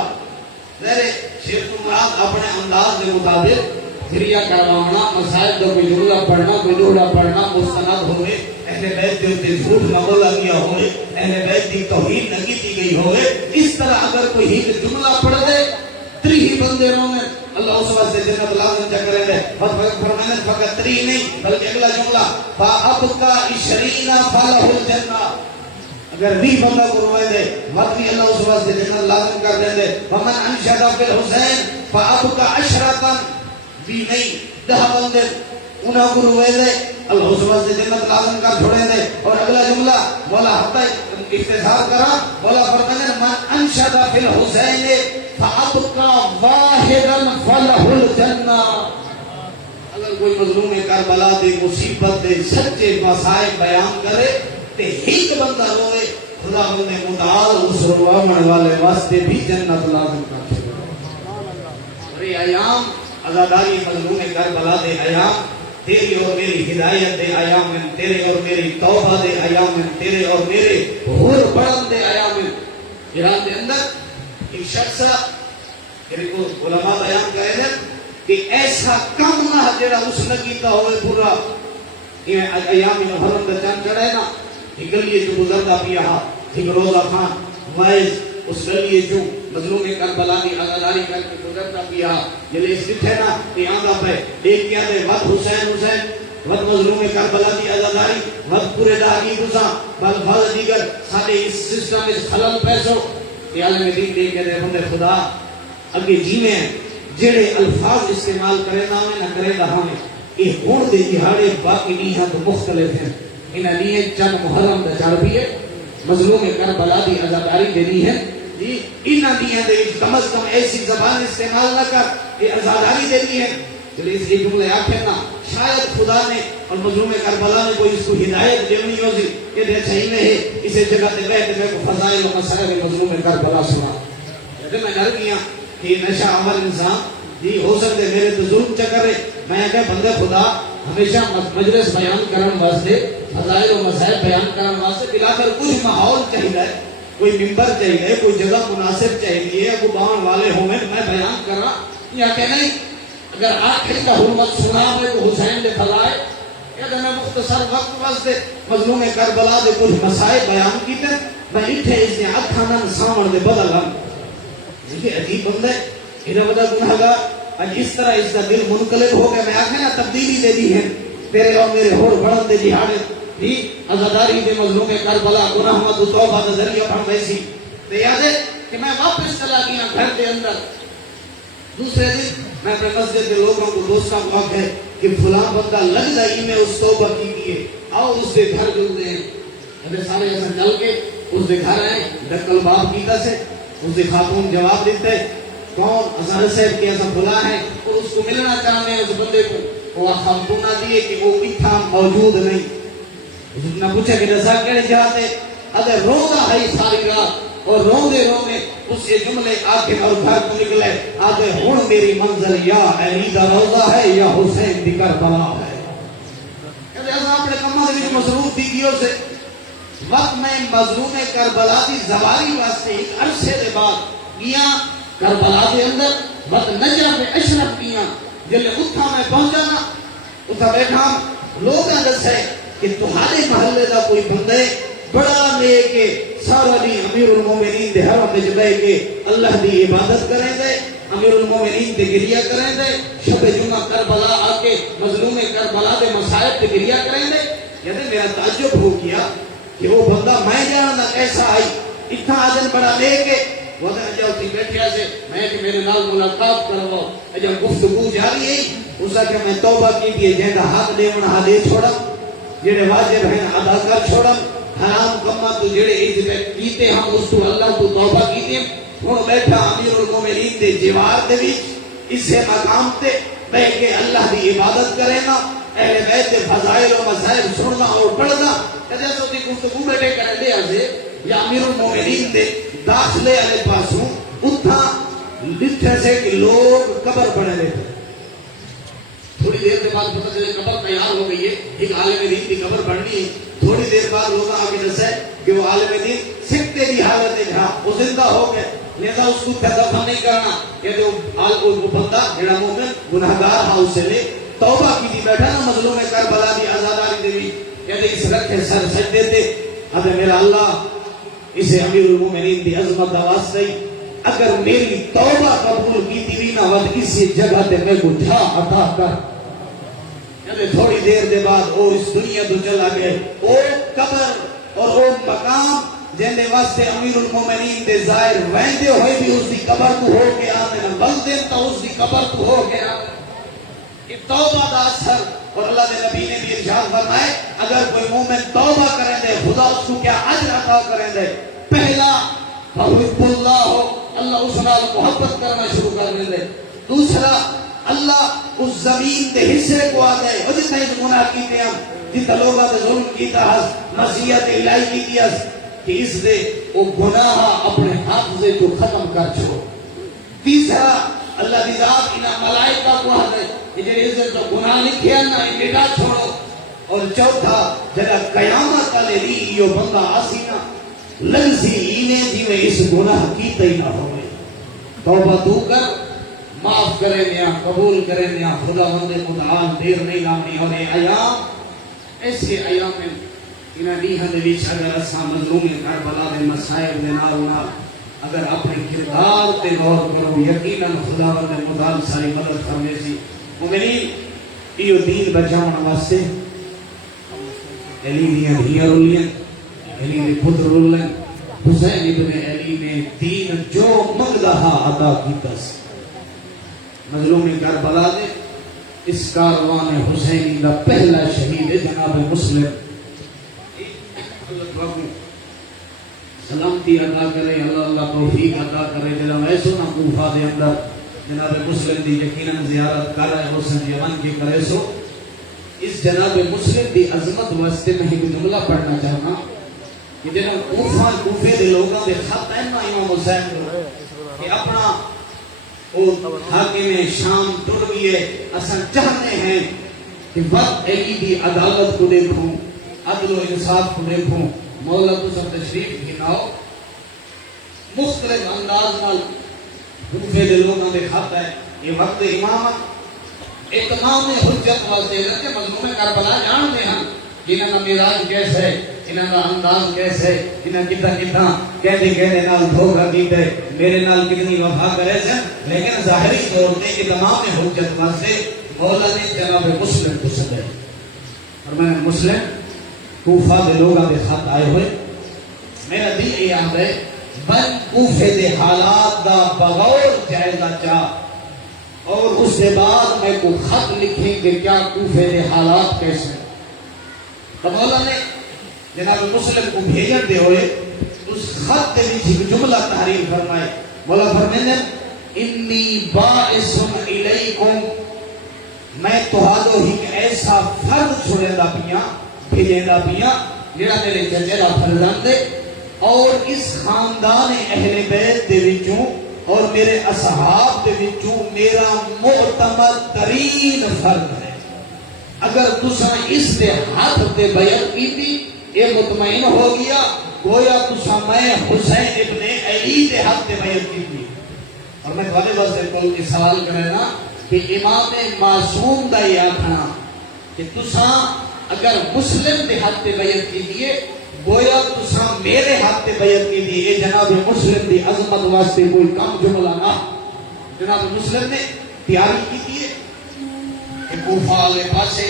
میرے شیخ مراد اپنے انداز کے مطابق کریا کروانا، مسائل کا کوئی جملہ پڑھنا، کوئی جملہ پڑھنا مستند ہوئے، اہل بیت کے اوپر جھوٹ نہ بولا گیا ہوئے، اہل بیت کی توہین نہ کی گئی ہوئے، اس طرح اگر کوئی ایک جملہ پڑھ دے تری ہی بندے رونے اللہ اس واسطے جنت لازم چا کرے دے۔ فرمانے فقط تری نہیں بلکہ اگلا جملہ فابکا عشرین فلہ الجنہ، اگر بھی بندہ کو روئے دے وقت بھی اللہ اس واسطے جنت لازم کر دے دے۔ ومن انشد فی الحسین فابکا عشرتا، بھی نہیں 10 بندے انہاں کو روئے دے اللہ اس واسطے جنت لازم کر چھوڑے دے۔ اور اگلا جملہ مولا حتی اختصار کرا، مولا فرمانے من انشد فی الحسین فابکا واحدا فلہ الجنہ، اگر کوئی مظلوم کربلا دے مصیبت دے سچے مسائل بیان کرے تے ایک بندہ روئے خدا نے متعال اس رواون والے واسطے بھی جنت لازم کر چھوڑے. اور یہ ایام عزاداری مظلوم کربلا دے ایام تیری اور میری ہدایت دے ایام ہیں، تیرے اور میری توبہ دے ایام ہیں، تیرے اور میرے ہور بڑھن دے ایام ہیں. ایران دے اندر ایک شخص کو علماء بیان کرے ہیں کہ ایسا کام نہ جڑا اس نے کیتا ہوئے پورا یہ ایام محرم کا چند چڑھے نا ایک گلیے جو گزرتا پیا ایک روزہ خان وائز اس گلیے جو مظلوم کربلا کی عزاداری کر کے گزرتا پیا جلے اس لکھے نا کہ آنگا پہ ایک کیا دے وقت حسین حسین وقت مظلوم کربلا کی عزاداری وقت پورے داغی گزا بالفاظ دیگر سارے اس سسٹم اس خلل پیسو کہ عالم دین دے کے دے بندے خدا اگے جیوے ہیں جڑے الفاظ استعمال کرے نہ میں نہ کرے نہ ہمیں یہ ہون دے دہاڑے باقی نہیں ہیں تو مختلف ہیں انہاں لیے چند محرم دا چڑھ بھی ہے مظلوم کربلا دی عزاداری دینی ہے جی انہاں دیاں دے کم از کم ایسی زبان استعمال نہ کر یہ عزاداری دینی ہے چلے اس جملے آکھے نا شاید خدا نے اور مظلوم کربلا نے کوئی اس کو ہدایت دینی ہوگی کہ دے صحیح نہیں ہے اسے جگہ تے بیٹھ کے فضائل و مسائل مظلوم کربلا سنا جب میں ڈر گیا کہ نشہ عمل انسان جی ہو سکتے میرے تو ظلم چکرے میں کہ بندے خدا ہمیشہ مجلس بیان کرن واسطے فضائل و مسائل بیان کرن واسطے بلا کر کچھ ماحول چاہیے کوئی ممبر چاہیے کوئی جگہ مناسب چاہیے کوئی بان والے ہوں میں بیان کرا یا کہ نہیں اگر آخری کا حرمت سنا ہوئے تو حسین دے فضائل یا کہ میں مختصر وقت واسطے مظلوم کربلا دے کچھ مسائل بیان کیتے میں اتھے اس نے اکھانا سامن دے بدل ہم یہ عجیب بندہ ہے انہیں وجہ گناہ گا آج اس طرح اس کا دل منقلب ہو گیا میں آخر نا تبدیلی دے دی ہے تیرے اور میرے ہور بڑھن دے جہاڑے بھی عزاداری دے مظلوم کربلا گناہ مد توبہ دا ذریعہ بڑھ ویسی تو یاد ہے کہ میں واپس چلا گیا گھر دے اندر دوسرے دن میں اپنے مسجد کے لوگوں کو دوستوں کو آکھے کہ فلاں بندہ لگ جائی میں اس توبہ کی کیے آؤ اس کے گھر جلدے ہیں ابھی سارے ایسا چل کے اس کے گھر آئے ڈکل باب کیتا سے اس کے خاتون جواب دیتے کون اظہر صاحب کی ایسا بلا ہے اور اس کو ملنا چاہتے ہیں اس بندے کو وہ خاتون نہ دیے کہ وہ اتھا موجود نہیں اس نے پوچھا کہ رضا کہنے چاہتے اگر روزہ ہے ساری رات اور روندے روندے اس کے جملے آگے اور گھر کو نکلے آگے ہون میری منزل یا علی دا روزہ ہے یا حسین دی کربلا ہے کہتے ایسا اپنے کمہ دے وچ مصروف دی گیوں سے وقت میں مظلوم کربلا دی زواری واسطے ایک عرصے دے بعد گیا کربلا دے اندر وقت نجف اشرف گیا جلے اتھا میں پہنچا نا اتھا بیٹھا لوگاں دسے کہ تمہارے محلے دا کوئی بندے بڑا لے کے سارا دی امیر المومنین دے حرم وچ بیٹھ کے اللہ دی عبادت کریں دے امیر المومنین تے گریہ کریں دے شب جمعہ کربلا آ کے مظلوم کربلا دے مصائب تے گریہ کریں دے یعنی میرا تعجب ہو گیا کہ وہ بندہ میں جانا کیسا آئی اتنا آدن بڑا لے کے وہاں جاؤ تھی بیٹھیا سے میں کہ میرے نال ملاقات کرو جب گفتگو جاری ہے اس کہ میں توبہ کی دیئے جہاں حق دے انہا دے چھوڑا جنہیں واجب ہیں ادا کر چھوڑا حرام کمہ تو جڑے عزت کیتے ہم اس تو اللہ تو توبہ کیتے ہوں بیٹھا امیر المومنین دے جوار دے بھی اس سے مقام تے بیٹھ کے اللہ دی عبادت کرے نا اہل بیت دے فضائل و مسائل سننا اور پڑھنا کہتے ہیں کہ گفتگو بیٹھے کرنے دے آزے یا امیر المومنین دے داخلے علی پاسوں اتھا لٹھے سے کہ لوگ قبر پڑھے لیتے تھوڑی دیر کے بعد پتہ چلے قبر تیار ہو گئی ہے ایک عالم دین کی قبر بڑھنی ہے تھوڑی دیر بعد لوگ آگے دسے کہ وہ عالم دین سکتے دی حالت ہے جہاں وہ زندہ ہو گئے لہذا اس کو دفن نہیں کرنا کہ وہ بندہ جڑا مومن گناہگار ہا اس سے لے توبہ کی دی بیٹھا نا مظلوم کربلا دی عزاداری دے بھی کہتے اس رکھے سر سجدے تے اب میرا اللہ اسے امیر المومنین دی عظمت آواز دی اگر میری توبہ قبول کی تھی نہ ود کسی جگہ تے میں کو جھا عطا کر کہتے تھوڑی دیر دے بعد اور اس دنیا تو چلا گئے او قبر اور او مقام جن دے واسطے امیر المومنین دے ظاہر ویندے ہوئے بھی اس دی قبر تو ہو کے آنے نہ بل دن تا اس دی قبر تو ہو کے آنے کہ توبہ دا اثر اور اللہ دے نبی نے بھی ارشاد فرمائے اگر کوئی مومن توبہ کریں دے خدا اس کو کیا اجر عطا کریں دے پہلا حب اللہ ہو اللہ اس نال محبت کرنا شروع کر دے دوسرا اللہ اس زمین دے حصے کو آ گئے اور جتنے گناہ کیتے ہیں جتنا لوگوں نے ظلم کیتا ہے مسیحیت الہی کی دیا کہ اس دے وہ گناہ اپنے حافظے کو ختم کر چھوڑ. تیسرا اللہ دی ذات انہاں ملائکہ کو آدھے کہ جنہیں اس دے تو گناہ لکھے نا انڈیٹا چھوڑو. اور چوتھا جگہ قیامت علی دی یہ بندہ آسینا لنسی اینے جیوے اس گناہ کیتا ہی نہ ہوئے. توبہ تو کر معاف کرے نیا قبول کرے نیا خدا مند متعال دیر نہیں لامنی. اور یہ ایام ایسے ایام میں انہاں دیہاں دے وچ اگر اساں مظلوم کربلا دے مسائل دے نال اگر اپنے کردار تے غور کرو یقیناً خدا مند متعال ساری مدد کرنے سی. مومنین یہ دین بچاؤن واسطے علی دیاں دھیاں رولیں علی دے خود رولیں حسین ابن علی نے دین جو منگدا عطا کیتا سی. مظلوم کربلا دے اس کاروان حسینی دا پہلا شہید جناب مسلم سلامتی عطا کرے اللہ اللہ توفیق عطا کرے. جناب ایسو نا کوفہ دے اندر جناب مسلم دی یقیناً زیارت کر رہے حسین یمن کی کرے سو. اس جناب مسلم دی عظمت واسطے میں ایک جملہ پڑھنا چاہنا کہ جناب کوفے دے لوگوں دے خط ہے نا امام حسین کہ اپنا حاکم شام ٹر گئے اصل چاہتے ہیں کہ وقت علی دی عدالت کو دیکھوں عدل و انصاف کو دیکھوں. مولا تو سب تشریف گھناؤ مختلف انداز نال کوفے دے لوگوں دے خط ہے. یہ وقت امامت اتمام حجت واسطے کہ مظلوم کربلا جانتے ہیں انہاں دا معراج کیسے ہے انہاں دا انداز کیسے ہے انہاں کتنا کہتے نال دھوکا کیتے میرے نال کتنی وفا کرے سے. لیکن ظاہری طور پہ اتمام حجت واسطے مولا نے جناب مسلم کو سدے اور میں مسلم کوفہ دے لوگاں دے خط آئے ہوئے. میرا دل یہ یاد ہے بن کوفے دے حالات دا بغور جائزہ چاہ اور اس کے بعد میں کو خط لکھیں کہ کیا کوفے دے حالات کیسے. تو مولا نے جناب مسلم کو بھیجن دے ہوئے اس خط کے لیے ایک جملہ تحریر فرمائے. مولا فرمائے انی باعث الیکم میں تہاڈو ہی ایسا فرد چھوڑیندا پیاں بھیجیندا پیاں جڑا میرے چچیرا فرزند ہے اور اس خاندان اہل بیت دے وچوں اور میرے اصحاب دے وچوں میرا معتمد ترین فرد ہے. اگر تساں اس دے ہاتھ تے بیعت کیتی یہ مطمئن ہو گیا گویا تساں میں حسین ابن علی دے ہاتھ تے بیعت کیتی. اور میں تھوڑے واسطے کوئی سوال کرنا کہ امام معصوم دا یہ آکھنا کہ تساں اگر مسلم دے ہاتھ تے بیعت کیتی ہے گویا تساں میرے ہاتھ تے بیعت کیتی ہے. جناب مسلم دی عظمت واسطے کوئی کم جملہ نہ. جناب مسلم نے تیاری کیتی ہے کہ کوفہ والے پاسے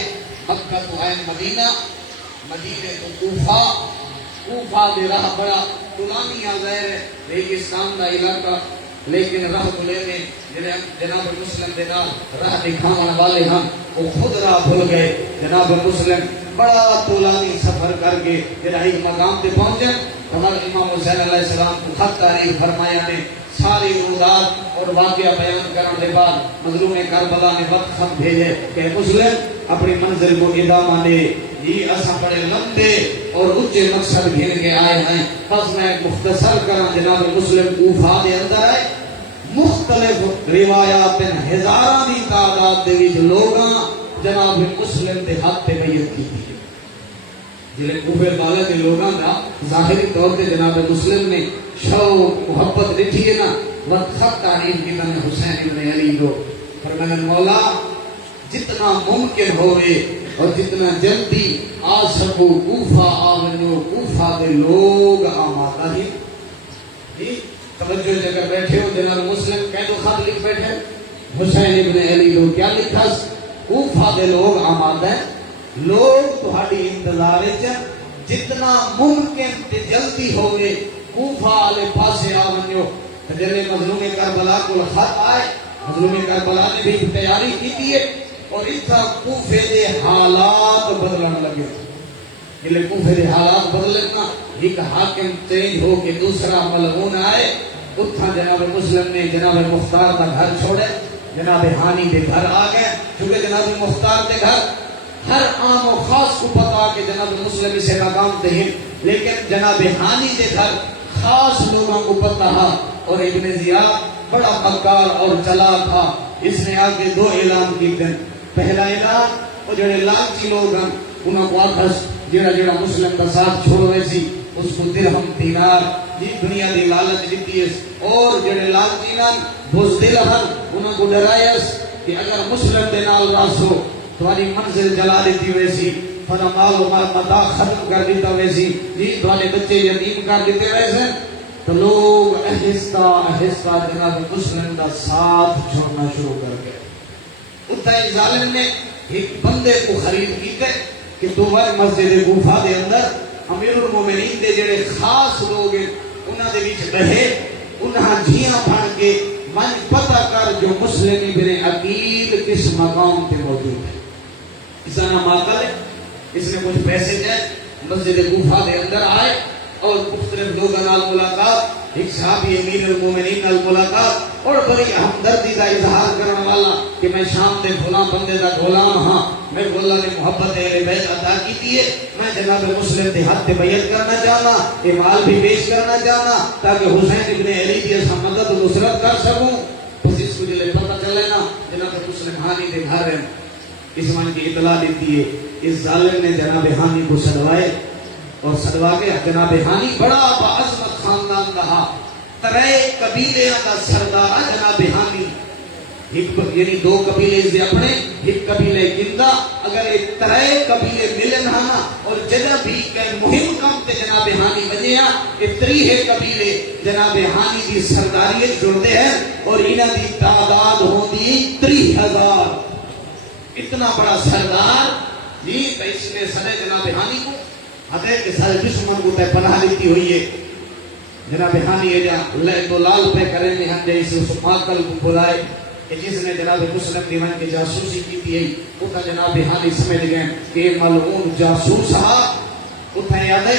مکہ تو عین مدینہ مدینہ تو کوفہ کوفہ دے راہ بڑا طولانی ظاہر ہے ریگستان دا علاقہ لیکن راہ کو لینے جناب مسلم دے نال راہ دکھاون والے ہم وہ خود راہ بھول گئے. جناب مسلم بڑا طولانی سفر کر کے جڑا ایک مقام تے پہنچے ہمارے امام حسین علیہ السلام کو خط تحریر فرمایا نے ساری روزات اور واقعہ بیان کرنے کے بعد مظلوم کربلا نے وقت خط بھیجے کہ مسلم اپنی منزل کو ادامہ دے. یہ اساں بڑے لمبے اور اونچے مقصد گھن کے آئے ہیں. بس میں مختصر کرا جناب مسلم کوفہ دے اندر ہے مختلف روایات ہزاراں دی تعداد دے وچ لوگاں جناب مسلم دے ہاتھ تے بیعت کیتی ہے. جڑے کوفے والے دے لوگاں دا ظاہری طور تے جناب مسلم نے شوق محبت دکھی ہے نا وقت خط تحریر کی میں حسین ابن علی کو فرمایا مولا جتنا ممکن ہوئے اور جتنا جلدی آ سکو کوفہ آونو کوفہ دے لوگ آمادہ ہی. جی توجہ جگہ بیٹھے ہو جناب مسلم کہہ دو خط لکھ بیٹھے حسین ابن علی کو کیا لکھا کوفہ دے لوگ آمادہ ہیں لوگ تہاڈی انتظار وچ جتنا ممکن تے جلدی ہوئے کوفہ والے پاسے آونو. جلے مظلوم کربلا کو خط آئے مظلوم کربلا نے بھی تیاری کی ہے اور اتنا کوفے دے حالات بدلن لگے. جلے کوفے دے حالات بدلنا ایک حاکم چینج ہو کے دوسرا ملعون آئے اتھا جناب مسلم نے جناب مختار کا گھر چھوڑے جناب ہانی دے گھر آ گئے، کیونکہ جناب مختار دے گھر ہر عام و خاص کو پتا کہ جناب مسلم سے مقام دے ہیں، لیکن جناب ہانی دے گھر خاص لوگوں کو پتا ہے۔ اور ابن زیاد بڑا مکار اور چلاک تھا، اس نے آگے دو اعلان کیتے ہیں۔ پہلا اعلان وہ جڑے لالچی لوگ ہیں انہوں کو آخس جڑا مسلم کا ساتھ چھوڑے سی اس کو درہم دینار جی دنیا دی لالچ دیتی ہے، اور جڑے لالچی نان بزدل ہیں انہوں کو ڈرائیس کہ اگر مسلم دے نال راسو تمہاری منزل جلا دیتی ویسی، فنا مال و متا ختم کر دیتا ویسی، جی تمہارے بچے یتیم کر دیتے ویسے، تو لوگ آہستہ آہستہ جناب مسلم کا ساتھ چھوڑنا شروع کر گئے۔ اتنے ظالم نے ایک بندے کو خرید کیتے کہ تمہارے مسجد کوفہ دے اندر امیر المومنین دے جڑے خاص لوگ ہیں انہاں دے وچ بہے، انہاں جھیاں بن کے من پتہ کر جو مسلم ابن عقیل کس مقام پہ موجود ہے۔ اس کا نام عاقل ہے، اس نے کچھ پیسے دے مسجد کوفہ دے اندر آئے اور مختلف لوگوں نال ملاقات، ایک صحابی امیر المومنین نال ملاقات اور بڑی ہمدردی کا اظہار کرنے والا کہ میں شام دے فلاں بندے دا غلام ہاں، میں اللہ نے محبت اہل بیت عطا کی ہے، میں جناب مسلم دے ہاتھ تے بیعت کرنا چاہنا، یہ مال بھی پیش کرنا چاہنا تاکہ حسین ابن علی کی مدد و نصرت کر سکوں۔ بس اس کو جلے پتہ چلے نا جناب مسلم ہانی دے گھر ہیں، اس من کی اطلاع دیتی ہے۔ اس ظالم نے جناب ہانی کو سڑوائے اور سڑوا کے جناب ہانی بڑا بعظمت خاندان رہا، ترے قبیلے کا سردار جناب ہانی، یعنی دو قبیلے سے اپنے ایک قبیلے گندا، اگر یہ ترے قبیلے ملن ہانا اور جدہ بھی کہ مہم کم تے جناب ہانی بنیا، یہ تریہ قبیلے جناب ہانی کی سرداریت جڑتے ہیں اور انہاں دی تعداد ہوندی 30,000۔ اتنا بڑا سردار جی اس نے سنے جناب ہانی کو ہدے کے سارے دشمن کو تے پناہ دیتی ہوئی ہے۔ جناب ہانی ہے تو لال پہ کریں گے ہم جیسے اس ماکل کو بلائے کہ جس نے جناب مسلم دیوان کی جاسوسی کی تھی اتنا جناب ہانی سمجھ گئے کہ ملعون جاسوس ہا، اتنا یاد ہے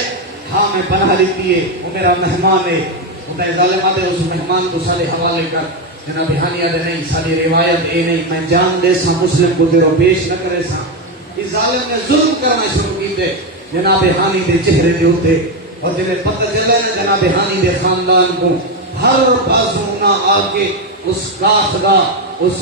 ہاں میں پناہ دیتی ہے وہ میرا مہمان ہے، اتنا ظالمات ہے اس مہمان کو سارے حوالے کر۔ جناب ہانی آدھے نہیں ساری روایت اے نہیں میں جان دے سا مسلم کو تیرو پیش نہ کرے سا۔ اس ظالم نے ظلم کرنا شروع کی تھے جناب ہانی دے چہرے دے ہوتے، اور جنہیں پتہ چلے نا جناب ہانی دے خاندان کو ہر بازو نہ آ کے اس کاخ دا اس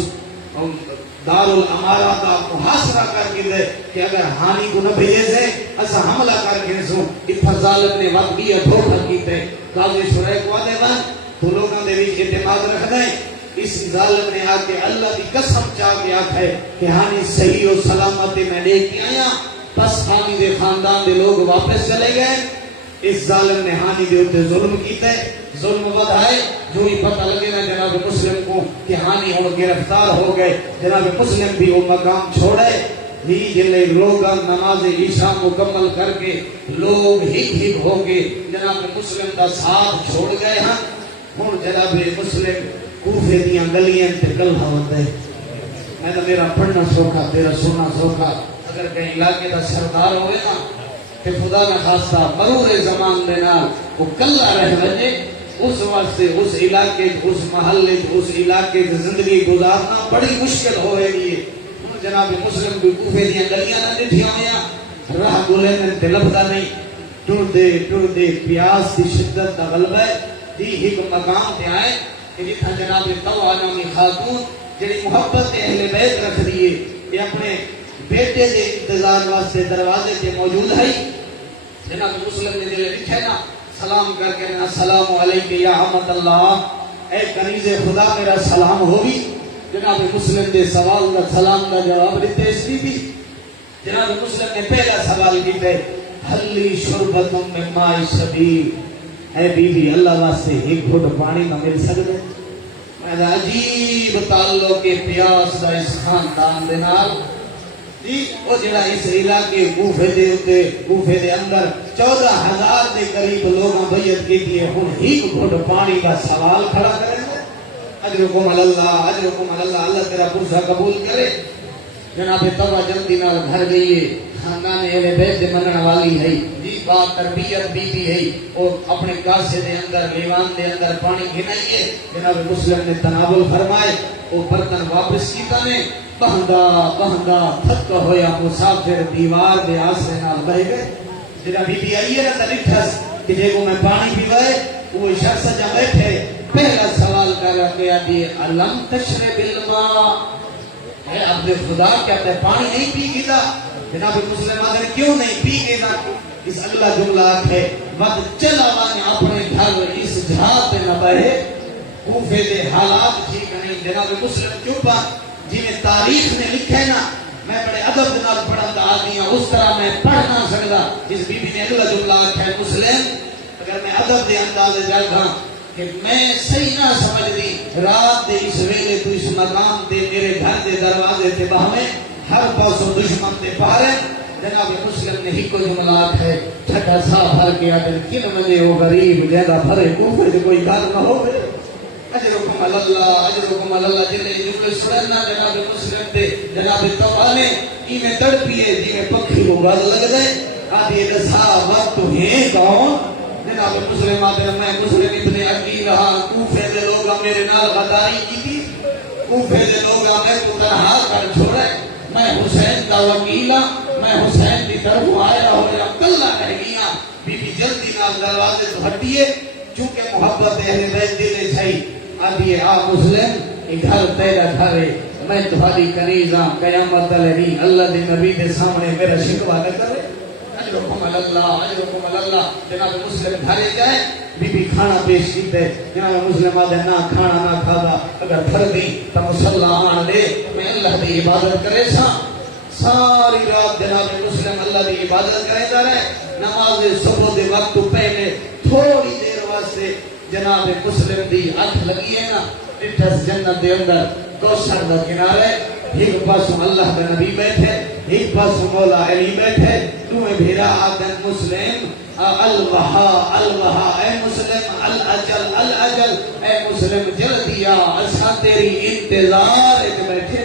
دار الامارہ کا محاصرہ کر کے دے کہ اگر ہانی کو نہ بھیجے سے ایسا حملہ کر کے سو۔ اتنا ظالم نے وقت دیا دھوکہ کیتے قاضی شرح کو آدھے بن تو لوگوں نے بھی اعتماد رکھ دیں۔ اس ظالم نے آ کے اللہ کی قسم چاہ کے آتا ہے کہ ہانی صحیح و سلامت میں لے کے آیا، بس ہانی دے خاندان دے لوگ واپس چلے گئے۔ اس ظالم نے ہانی دے اوپر ظلم کیتے، ظلم بدھائے، جو ہی پتہ لگے نا جناب مسلم کو کہ ہانی ہوں گرفتار ہو گئے، جناب مسلم بھی وہ مقام چھوڑے ہی جلے لوگ نماز عشاء مکمل کر کے لوگ ہک ہو کے جناب مسلم کا ساتھ چھوڑ گئے ہیں۔ ہوں جناب مسلم کوفے دیاں گلیاں تے گلہ ہوتا ہے، میں تو میرا پڑھنا سوکھا تیرا سننا سوکھا، اگر کہیں علاقے کا سردار ہوئے نا کہ خدا نہ خواستہ مرور زمان دینا وہ کلہ رہ بجے، اس واسطے اس علاقے اس محلے اس علاقے کی زندگی گزارنا بڑی مشکل ہوئے گی۔ جناب مسلم بھی کوفے دیاں گلیاں نہ دیکھیا ہویا، راہ گولے میں دلبدا نہیں، ٹر دے پیاس کی شدت کا غلبہ ہے دی ایک مقام پہ آئے کہ جتنا جناب طوع نامی خاتون جنہی محبت اہل بیت رکھ دیئے یہ اپنے بیٹے دے انتظار واسطے دروازے کے موجود ہے۔ جناب مسلم نے دلے لکھے نا سلام کر کے السلام علیکم یا احمد اللہ، اے کنیز خدا میرا سلام ہوگی۔ جناب مسلم دے سوال کا سلام کا جواب دیتے اس کی بھی جناب مسلم نے پہلا سوال کیتے حلی شربتم من ماء سبیل، اے بی بی اللہ واسطے ایک گھٹ پانی نہ مل سکتے؟ میں عجیب تعلق کے پیاس دا اس خاندان دے نال جی وہ جڑا اس علاقے کوفے دے اندر 14,000 دے قریب لوگاں بیعت کیتی ہے، ہن ایک گھٹ پانی کا سوال کھڑا کریں گے۔ اجرکم اللہ اجرکم اللہ، اللہ تیرا پرسہ قبول کرے۔ جناب طوع جلدی نال گھر گئی ہے، خاندان اہل بیت دے منن والی ہے جی با تربیت بی بی ہے اور اپنے کاسے دے اندر لیوان دے اندر پانی گھنائیے جناب مسلم نے تناول فرمائے وہ برتن واپس کیتا نے بہندا بہندا تھک ہویا مسافر دیوار دے آسرے نال بہ گئے جناب بی بی آئیے نا تلٹھس کہ جے کو میں پانی پیوائے وہ شخص جا بیٹھے پہلا سوال کر کے آدھی علم تشرب الماء اے عبد خدا کہتا ہے پانی نہیں پی گیا جناب مسلم آدھر کیوں نہیں پی گیا اس اللہ جملہ ہے ود چلا وانے اپنے گھر اس جہاں پہ نہ بڑھے کوفے دے حالات ٹھیک نہیں جناب مسلم چوپا جی میں تاریخ نے لکھے نا میں بڑے ادب نال پڑھتا آدھی ہوں اس طرح میں پڑھ نہ سکتا اس بی بی نے اللہ جملہ ہے مسلم اگر میں ادب دے انداز جاگا کہ میں صحیح نہ سمجھ دی رات دے اس ویلے تو اس مقام دے میرے گھر دے دروازے تے باہمیں ہر پاسوں دشمن تے پہرے جناب مسلم نے ہی کو جملات ہے چھٹا سا بھر کے آدھر کن ملے وہ غریب جیدہ بھرے کوفر دے کوئی گھر نہ ہو گئے اجرکم اللہ جنہیں جملے سننا جناب مسلم دے جناب توالے ای میں تڑپیے جی میں پکھی کو گاز لگ جائے آدھی دسا وقت ہیں کون جناب مسلم آدھر میں مسلم اتنے عقیل رہا کوفے دے لوگا میرے نال غداری کی تھی کوفے دے لوگا میں تو تنہا کر چھوڑے میں حسین کا وکیلہ میں حسین کی طرف آیا ہویا کلہ رہ گیا بی بی جلدی نال دروازے تو ہٹیے چونکہ محبت اہل بیت دلے صحیح آدھی آ مسلم ای گھر تیرا گھر ہے میں تمہاری کنیزاں قیامت علیہ اللہ دے نبی دے سامنے میرا شکوہ نہ کرے اجرکم اللہ جناب مسلم گھرے جائے بی بی کھانا پیش کیتے جناب مسلم آدھے نہ کھانا نہ کھادا اگر پھر دی تو مسلح آن دے میں اللہ دی عبادت کرے سا ساری رات جناب مسلم اللہ دی عبادت کرے دا رہے نماز صبح دے وقت پہلے تھوڑی دیر واسطے جناب مسلم دی آنکھ لگی ہے نا اتھس جنت دے اندر کوثر دا کنارے ایک پاسوں اللہ کا نبی بیٹھے ایک پاسوں مولا علی بیٹھے تمہیں بھیرا آدن مسلم الوہا اے مسلم الاجل اے مسلم جلدیا اسا تیری انتظار ایک بیٹھے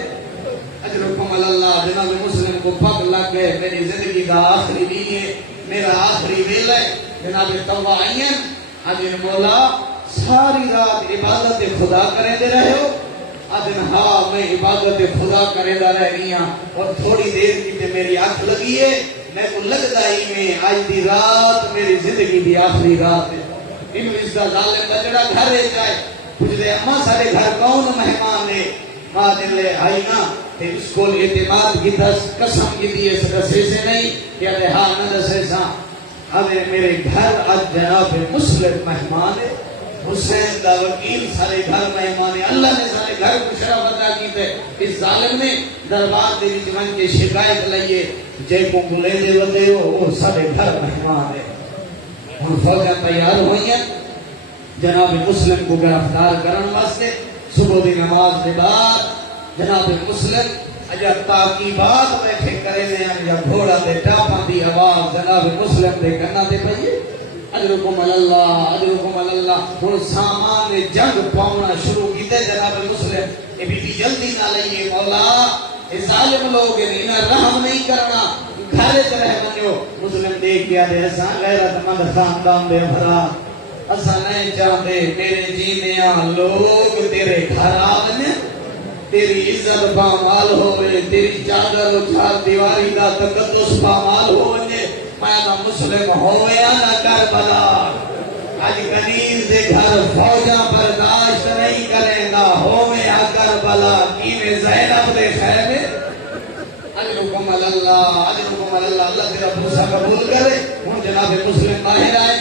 اجرکم اللہ جناب مسلم کو پاک لگ گئے میری زندگی کا آخری دن ہے میرا آخری ویل ہے جناب توائین آدن مولا ساری رات عبادت خدا کریں دے رہے ہو آدن ہاں میں عبادت خدا کریں دے رہی ہوں اور تھوڑی دیر کی تے میری آنکھ لگی ہے میں کو لگتا ہی میں آج دی رات میری زندگی دی آخری رات ہے انہوں اس کا ظالم کا جڑا گھر ہے جائے کچھ دے اماں سارے گھر کون مہمان ہے ماں دن لے آئی نا تے اس کو اعتماد کی دس قسم کی دیئے سکسے سے نہیں کہ آدھے ہاں نہ دسے سا آدھے میرے گھر آج جناب مسلم مہمان ہے حسین دا وکیل سارے گھر مہمان ہے اللہ نے سارے گھر کو شرف عطا کی تے اس ظالم نے دربار دے وچ من کے شکایت لئیے جے کو بلے دے ودے ہو وہ سارے گھر مہمان ہے ہم فوجاں تیار ہوئی ہیں جناب مسلم کو گرفتار کرن واسطے صبح دی نماز کے بعد جناب مسلم اجا تاکیبات بیٹھے کرے نے یا گھوڑا دے ٹاپاں دی آواز جناب مسلم دے کنا تے پئیے اجرکم اللہ ہن سامان جنگ پاؤنا شروع کیتے جناب مسلم اے بی بی جلدی نہ لئیے مولا اے ظالم لوگ انہاں رحم نہیں کرنا گھر تے رہ منیو مسلم دیکھ گیا دے اساں غیرت مند خاندان دے بھرا اساں نہیں چاہتے میرے جینیاں لوگ تیرے گھر آویں تیری عزت پامال ہوئے تیری چادر و چار دیواری دا تقدس پامال ہوئے میں مسلم ہوئے نہ کربلا آج کنیز دے گھر فوجاں برداشت نہیں کریں گا ہوئے کربلا کینے زینب دے خیمے اجرکم اللہ اللہ تیرا بوسا قبول کرے ہم جناب مسلم باہر آئے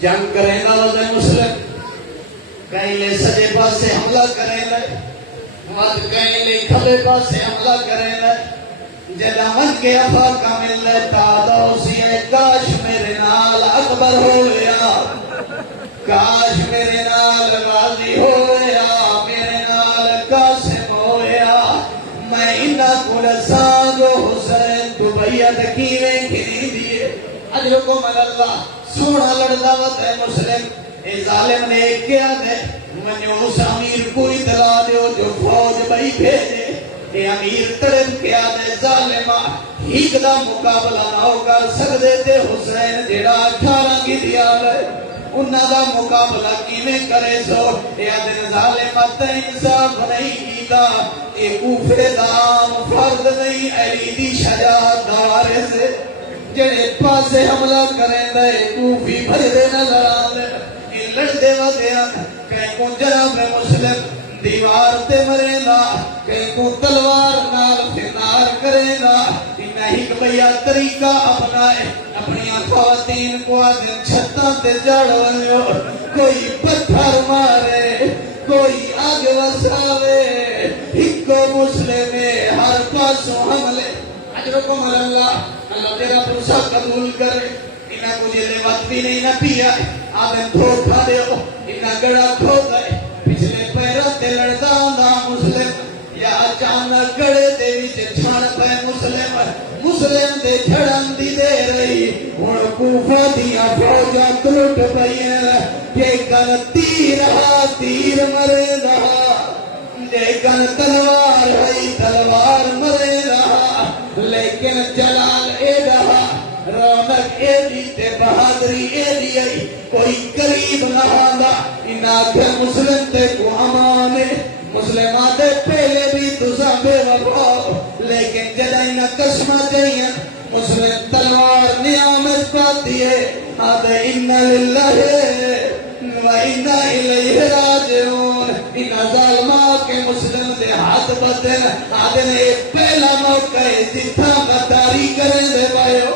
جنگ کریں گا وزن مسلم کہیں لے سجے پاس سے حملہ کریں گے کہیں لے کھلے پاس سے حملہ کریں گے جدامن کے افا کامل لیتا دوسی ہے کاش میرے نال اکبر ہو گیا کاش میرے نال غازی ہو گیا میرے نال قاسم ہو گیا میں انہا کل سانگو حسین تو بیعت کیویں کھنی دیئے اجرکم اللہ سونا لڑتا وقت ہے مسلم اے ظالم نے کیا دے منیو اس امیر کو اطلاع دیو جو فوج بھائی بھیجے اے امیر تڑپ کیا دے ظالمہ ایک دا مقابلہ نہ ہو کر سکدے تے حسین جڑا 18 کی دیا ہے انہاں دا مقابلہ کیویں کرے سو یا دن ظالمت انصاف نہیں کیتا اے کوفے دام فرد نہیں علی دی شجاعت دار سے جڑے پاسے حملہ کریں دے کوفی بھرے نظر آندے اے لڑدے وگیا کہ کو جناب مسلم دیوار تے مرے گا کہیں کو تلوار نال فنار کرے گا نہیں کہ بھیا طریقہ اپنائے اپنی خواتین کو آدم چھتاں تے جڑو کوئی پتھر مارے کوئی آگ وساوے ہکو مسلم ہر پاسوں حملے اجرکم اللہ تیرا پرسا قبول کرے انہاں کو جلے وقت بھی نہیں نہ پیا آدم دھوکھا دے انہاں گڑا کھو گئے پچھلے پیروں تے لڑدا دا مسلم یا اچانک گڑے دے وچ چھڑ پے مسلم دے چھڑن دی دے رہی ہن کوفہ دیاں فوجاں ٹوٹ پئیاں کہ کن تیر مرے رہا جے کن تلوار ہوئی تلوار مرے رہا لیکن جلال اے رہا رونق اے دی تے بہادری اے دی کوئی قریب نہ آندا انہاں کے مسلم تے کو امان مسلمان دے پہلے بھی تساں بے وفا لیکن جدہ انہاں قسمہ چاہیے مسلم تلوار نعمت پاتی ہے آدھے اِنَّ لِلَّهِ وَإِنَّا إِلَيْهِ رَاجِعُونَ انہاں ظالمہ کے مسلم دے ہاتھ بدن آدھے نے ایک پہلا موقع ہے جتھا غداری کریں دے بائیو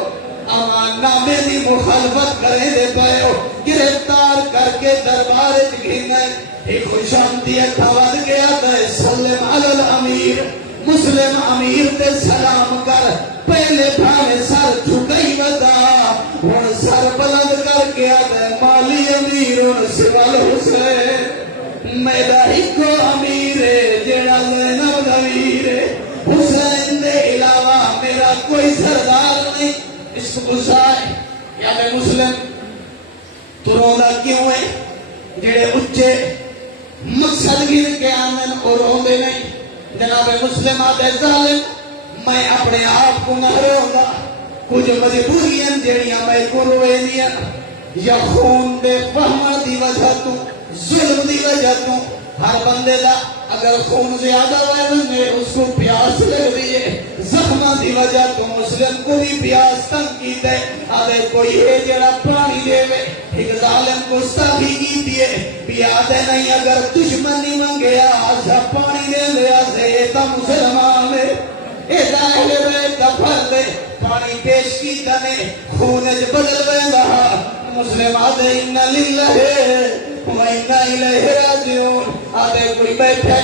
امان نامے دی مخالفت کریں دے بائیو گرفتار کر کے دربار گھینا ایک خوشامتی اتھاواد گیا تھا سلم علی الامیر مسلم امیر تے سلام کر پہلے بھانے سر جھکئی ودا ہون سر بلند کر کے آدھے مالی امیر ان سوال حسین میرا ہکو امیر جیڑا زینب دویر حسین دے علاوہ میرا کوئی سردار نہیں اس کو گسائے یاد مسلم تو روندہ کیوں ہے جڑے اچھے مقصد گن کے آمن اور روندے نہیں جناب مسلم آدھے ظالم میں اپنے آپ کو نہ روندہ کچھ مجبوریاں جڑیاں میں کو روئے دیا یا خون دے فہمہ دی وجہ تو ظلم دی وجہ تو ہر بندے دا اگر خون زیادہ ویدن ہے اس کو پیاس لگ دیئے زخمہ دی وجہ تو مسلم کو بھی پیاس تنگ کی دے آدھے کوئی ہے جڑا پانی دے وے ایک ظالم کو سبھی کی دیئے پیادے نہیں اگر دشمنی منگیا آسا پانی دے لیا سے ایتا مسلمان ہے ایتا اہل بیت دا پھر دے پانی پیش کی دنے خونج بدل بے رہا مسلم آدھے انہا للہ وَإِنَّا إِلَيْهِ رَاجِعُونَ آدھے کوئی بیٹھے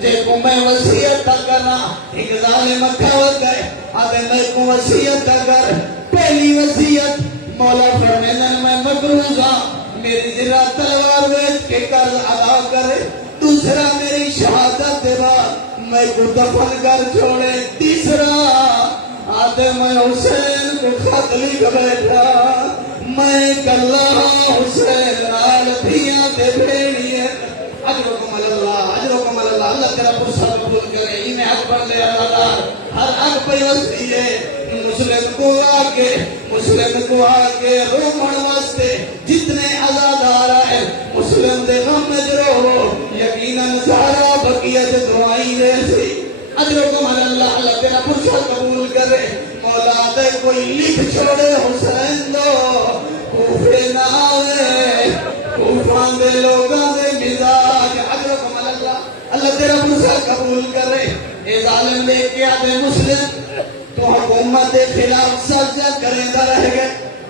جے کو میں وصیت کرنا ایک ظالم کھاوت گئے آدھے میں کو وصیت کر پہلی وصیت مولا فرمینا میں مقروضہ میری ذرا تلوار بیچ کے قرض ادا کرے دوسرا میری شہادت دے بعد میں کو دفن کر چھوڑے تیسرا آدھے میں حسین کو خط لکھ بیٹھا میں کلہ حسین نال دھیاں تے بھیڑی ہے اجرکم اللہ اللہ تیرا پرسہ قبول کرے انہیں حق پر لے اللہ ہر حق پہ وستی ہے مسلم کو آگے رومن واسطے جتنے عزادار آئے مسلم دے غم جرو یقیناً سارا بقیت دعائی رہے اجرکم اللہ تیرا پرسہ قبول کرے مولا دے کوئی لکھ چھوڑے حسین دو کوفے نہ آوے کوفان دے لوگاں دے مزاج اجرکم اللہ تیرا پرسہ قبول کرے اے ظالم لے کے آدھے مسلم تو حکومت دے خلاف سجدہ کریں دا رہ گئے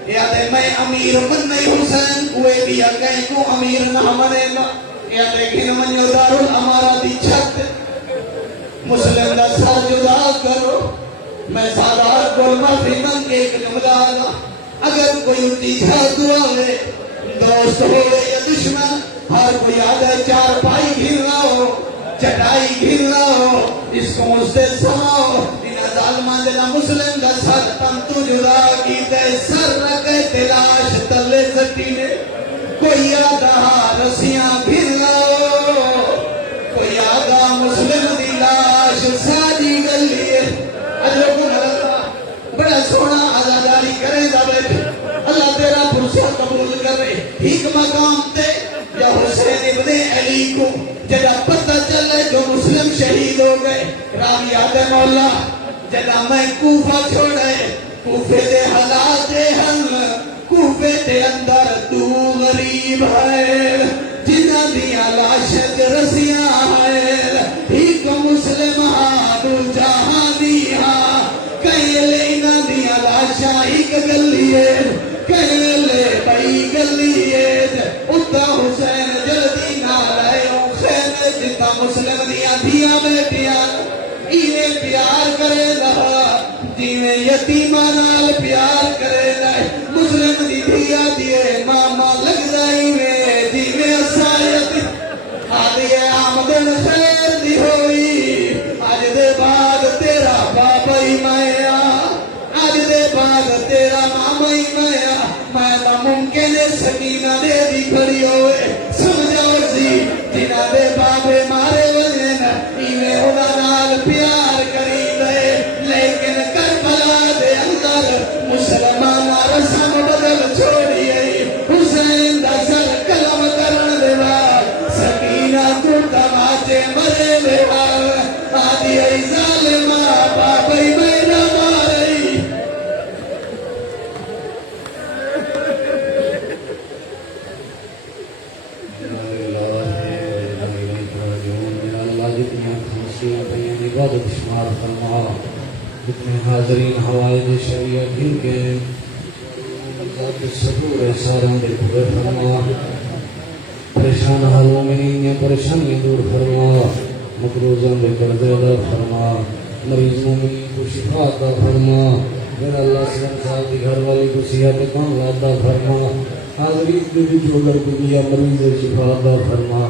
یادے میں امیر من نہیں حسین کوئے بھی کہیں کو امیر نہ منے گا یادے گھن من دار الامارہ دی چھت مسلم دا سر جدا کرو میں سادار کو معافی من کے ایک جملہ آگا اگر کوئی تیجھا دعا ہے دوست ہوئے یا دشمن ہر کوئی آدھے چار پائی گھرنا ہو چٹائی گھرنا ہو اس کو مجھ سے سناؤ انہا ظالمان دینا مسلم دا سر تم تو جدا کی تے سر رکھے تلاش تلے سٹینے کوئی آدھا رسیاں گھرنا ہو کوئی آدھا مسلم دی لاش ساجی گلیے اجرکم اللہ کرے ایک مقام تے یا حسین ابن علی کو جدا پتہ چلے جو مسلم شہید ہو گئے راوی آدم مولا جدا میں کوفہ چھوڑے کوفے دے حالات ہن کوفے دے اندر تو غریب ہے جنہ دیا لاشت رسیاں ہے ایک مسلم دو جہانی ہاں کہلے انہ دیا لاشا ایک گلیے کہلے بئی گلیے اتا حسین جلدی نہ رہے خیمے جتا مسلم دیا دیا بیٹیا انہیں پیار کرے رہا جنہیں یتیمہ نال پیار کرے رہے مسلم دی دیا دیے ماما لگ رہی میں جنہیں اسایت آدھے آمدن خیر دی ہوئی آج دے بعد تیرا بابا ہی مایا آج دے بعد تیرا ماما ہی مایا میں ممکن ہے سکینہ دے دی کھڑی ہوئے سمجھو سی جنہ دے بابے مارے وجن ایویں انہاں نال پیار کری گئے لیکن کربلا دے اندر مسلمان رسم بدل چھوڑی گئی حسین دا سر قلم کرن دے بعد سکینہ کو تماچے مرے دے بعد آدھی ای ظالمہ بابی میرا مارئی عبادت شمار فرما جتنے حاضرین حوائج شریعت ان کے ذات سبور ساروں دے پورے فرما پریشان حالوں میں انہیں پریشانی دور فرما مقروضوں دے قرضے ادا فرما مریض مومنین کو شفا عطا فرما میرا اللہ سلام صاحب کی گھر والی کو صحت کاملہ عطا فرما حاضرین بھی جو گھر کو دیا مریض شفا عطا فرما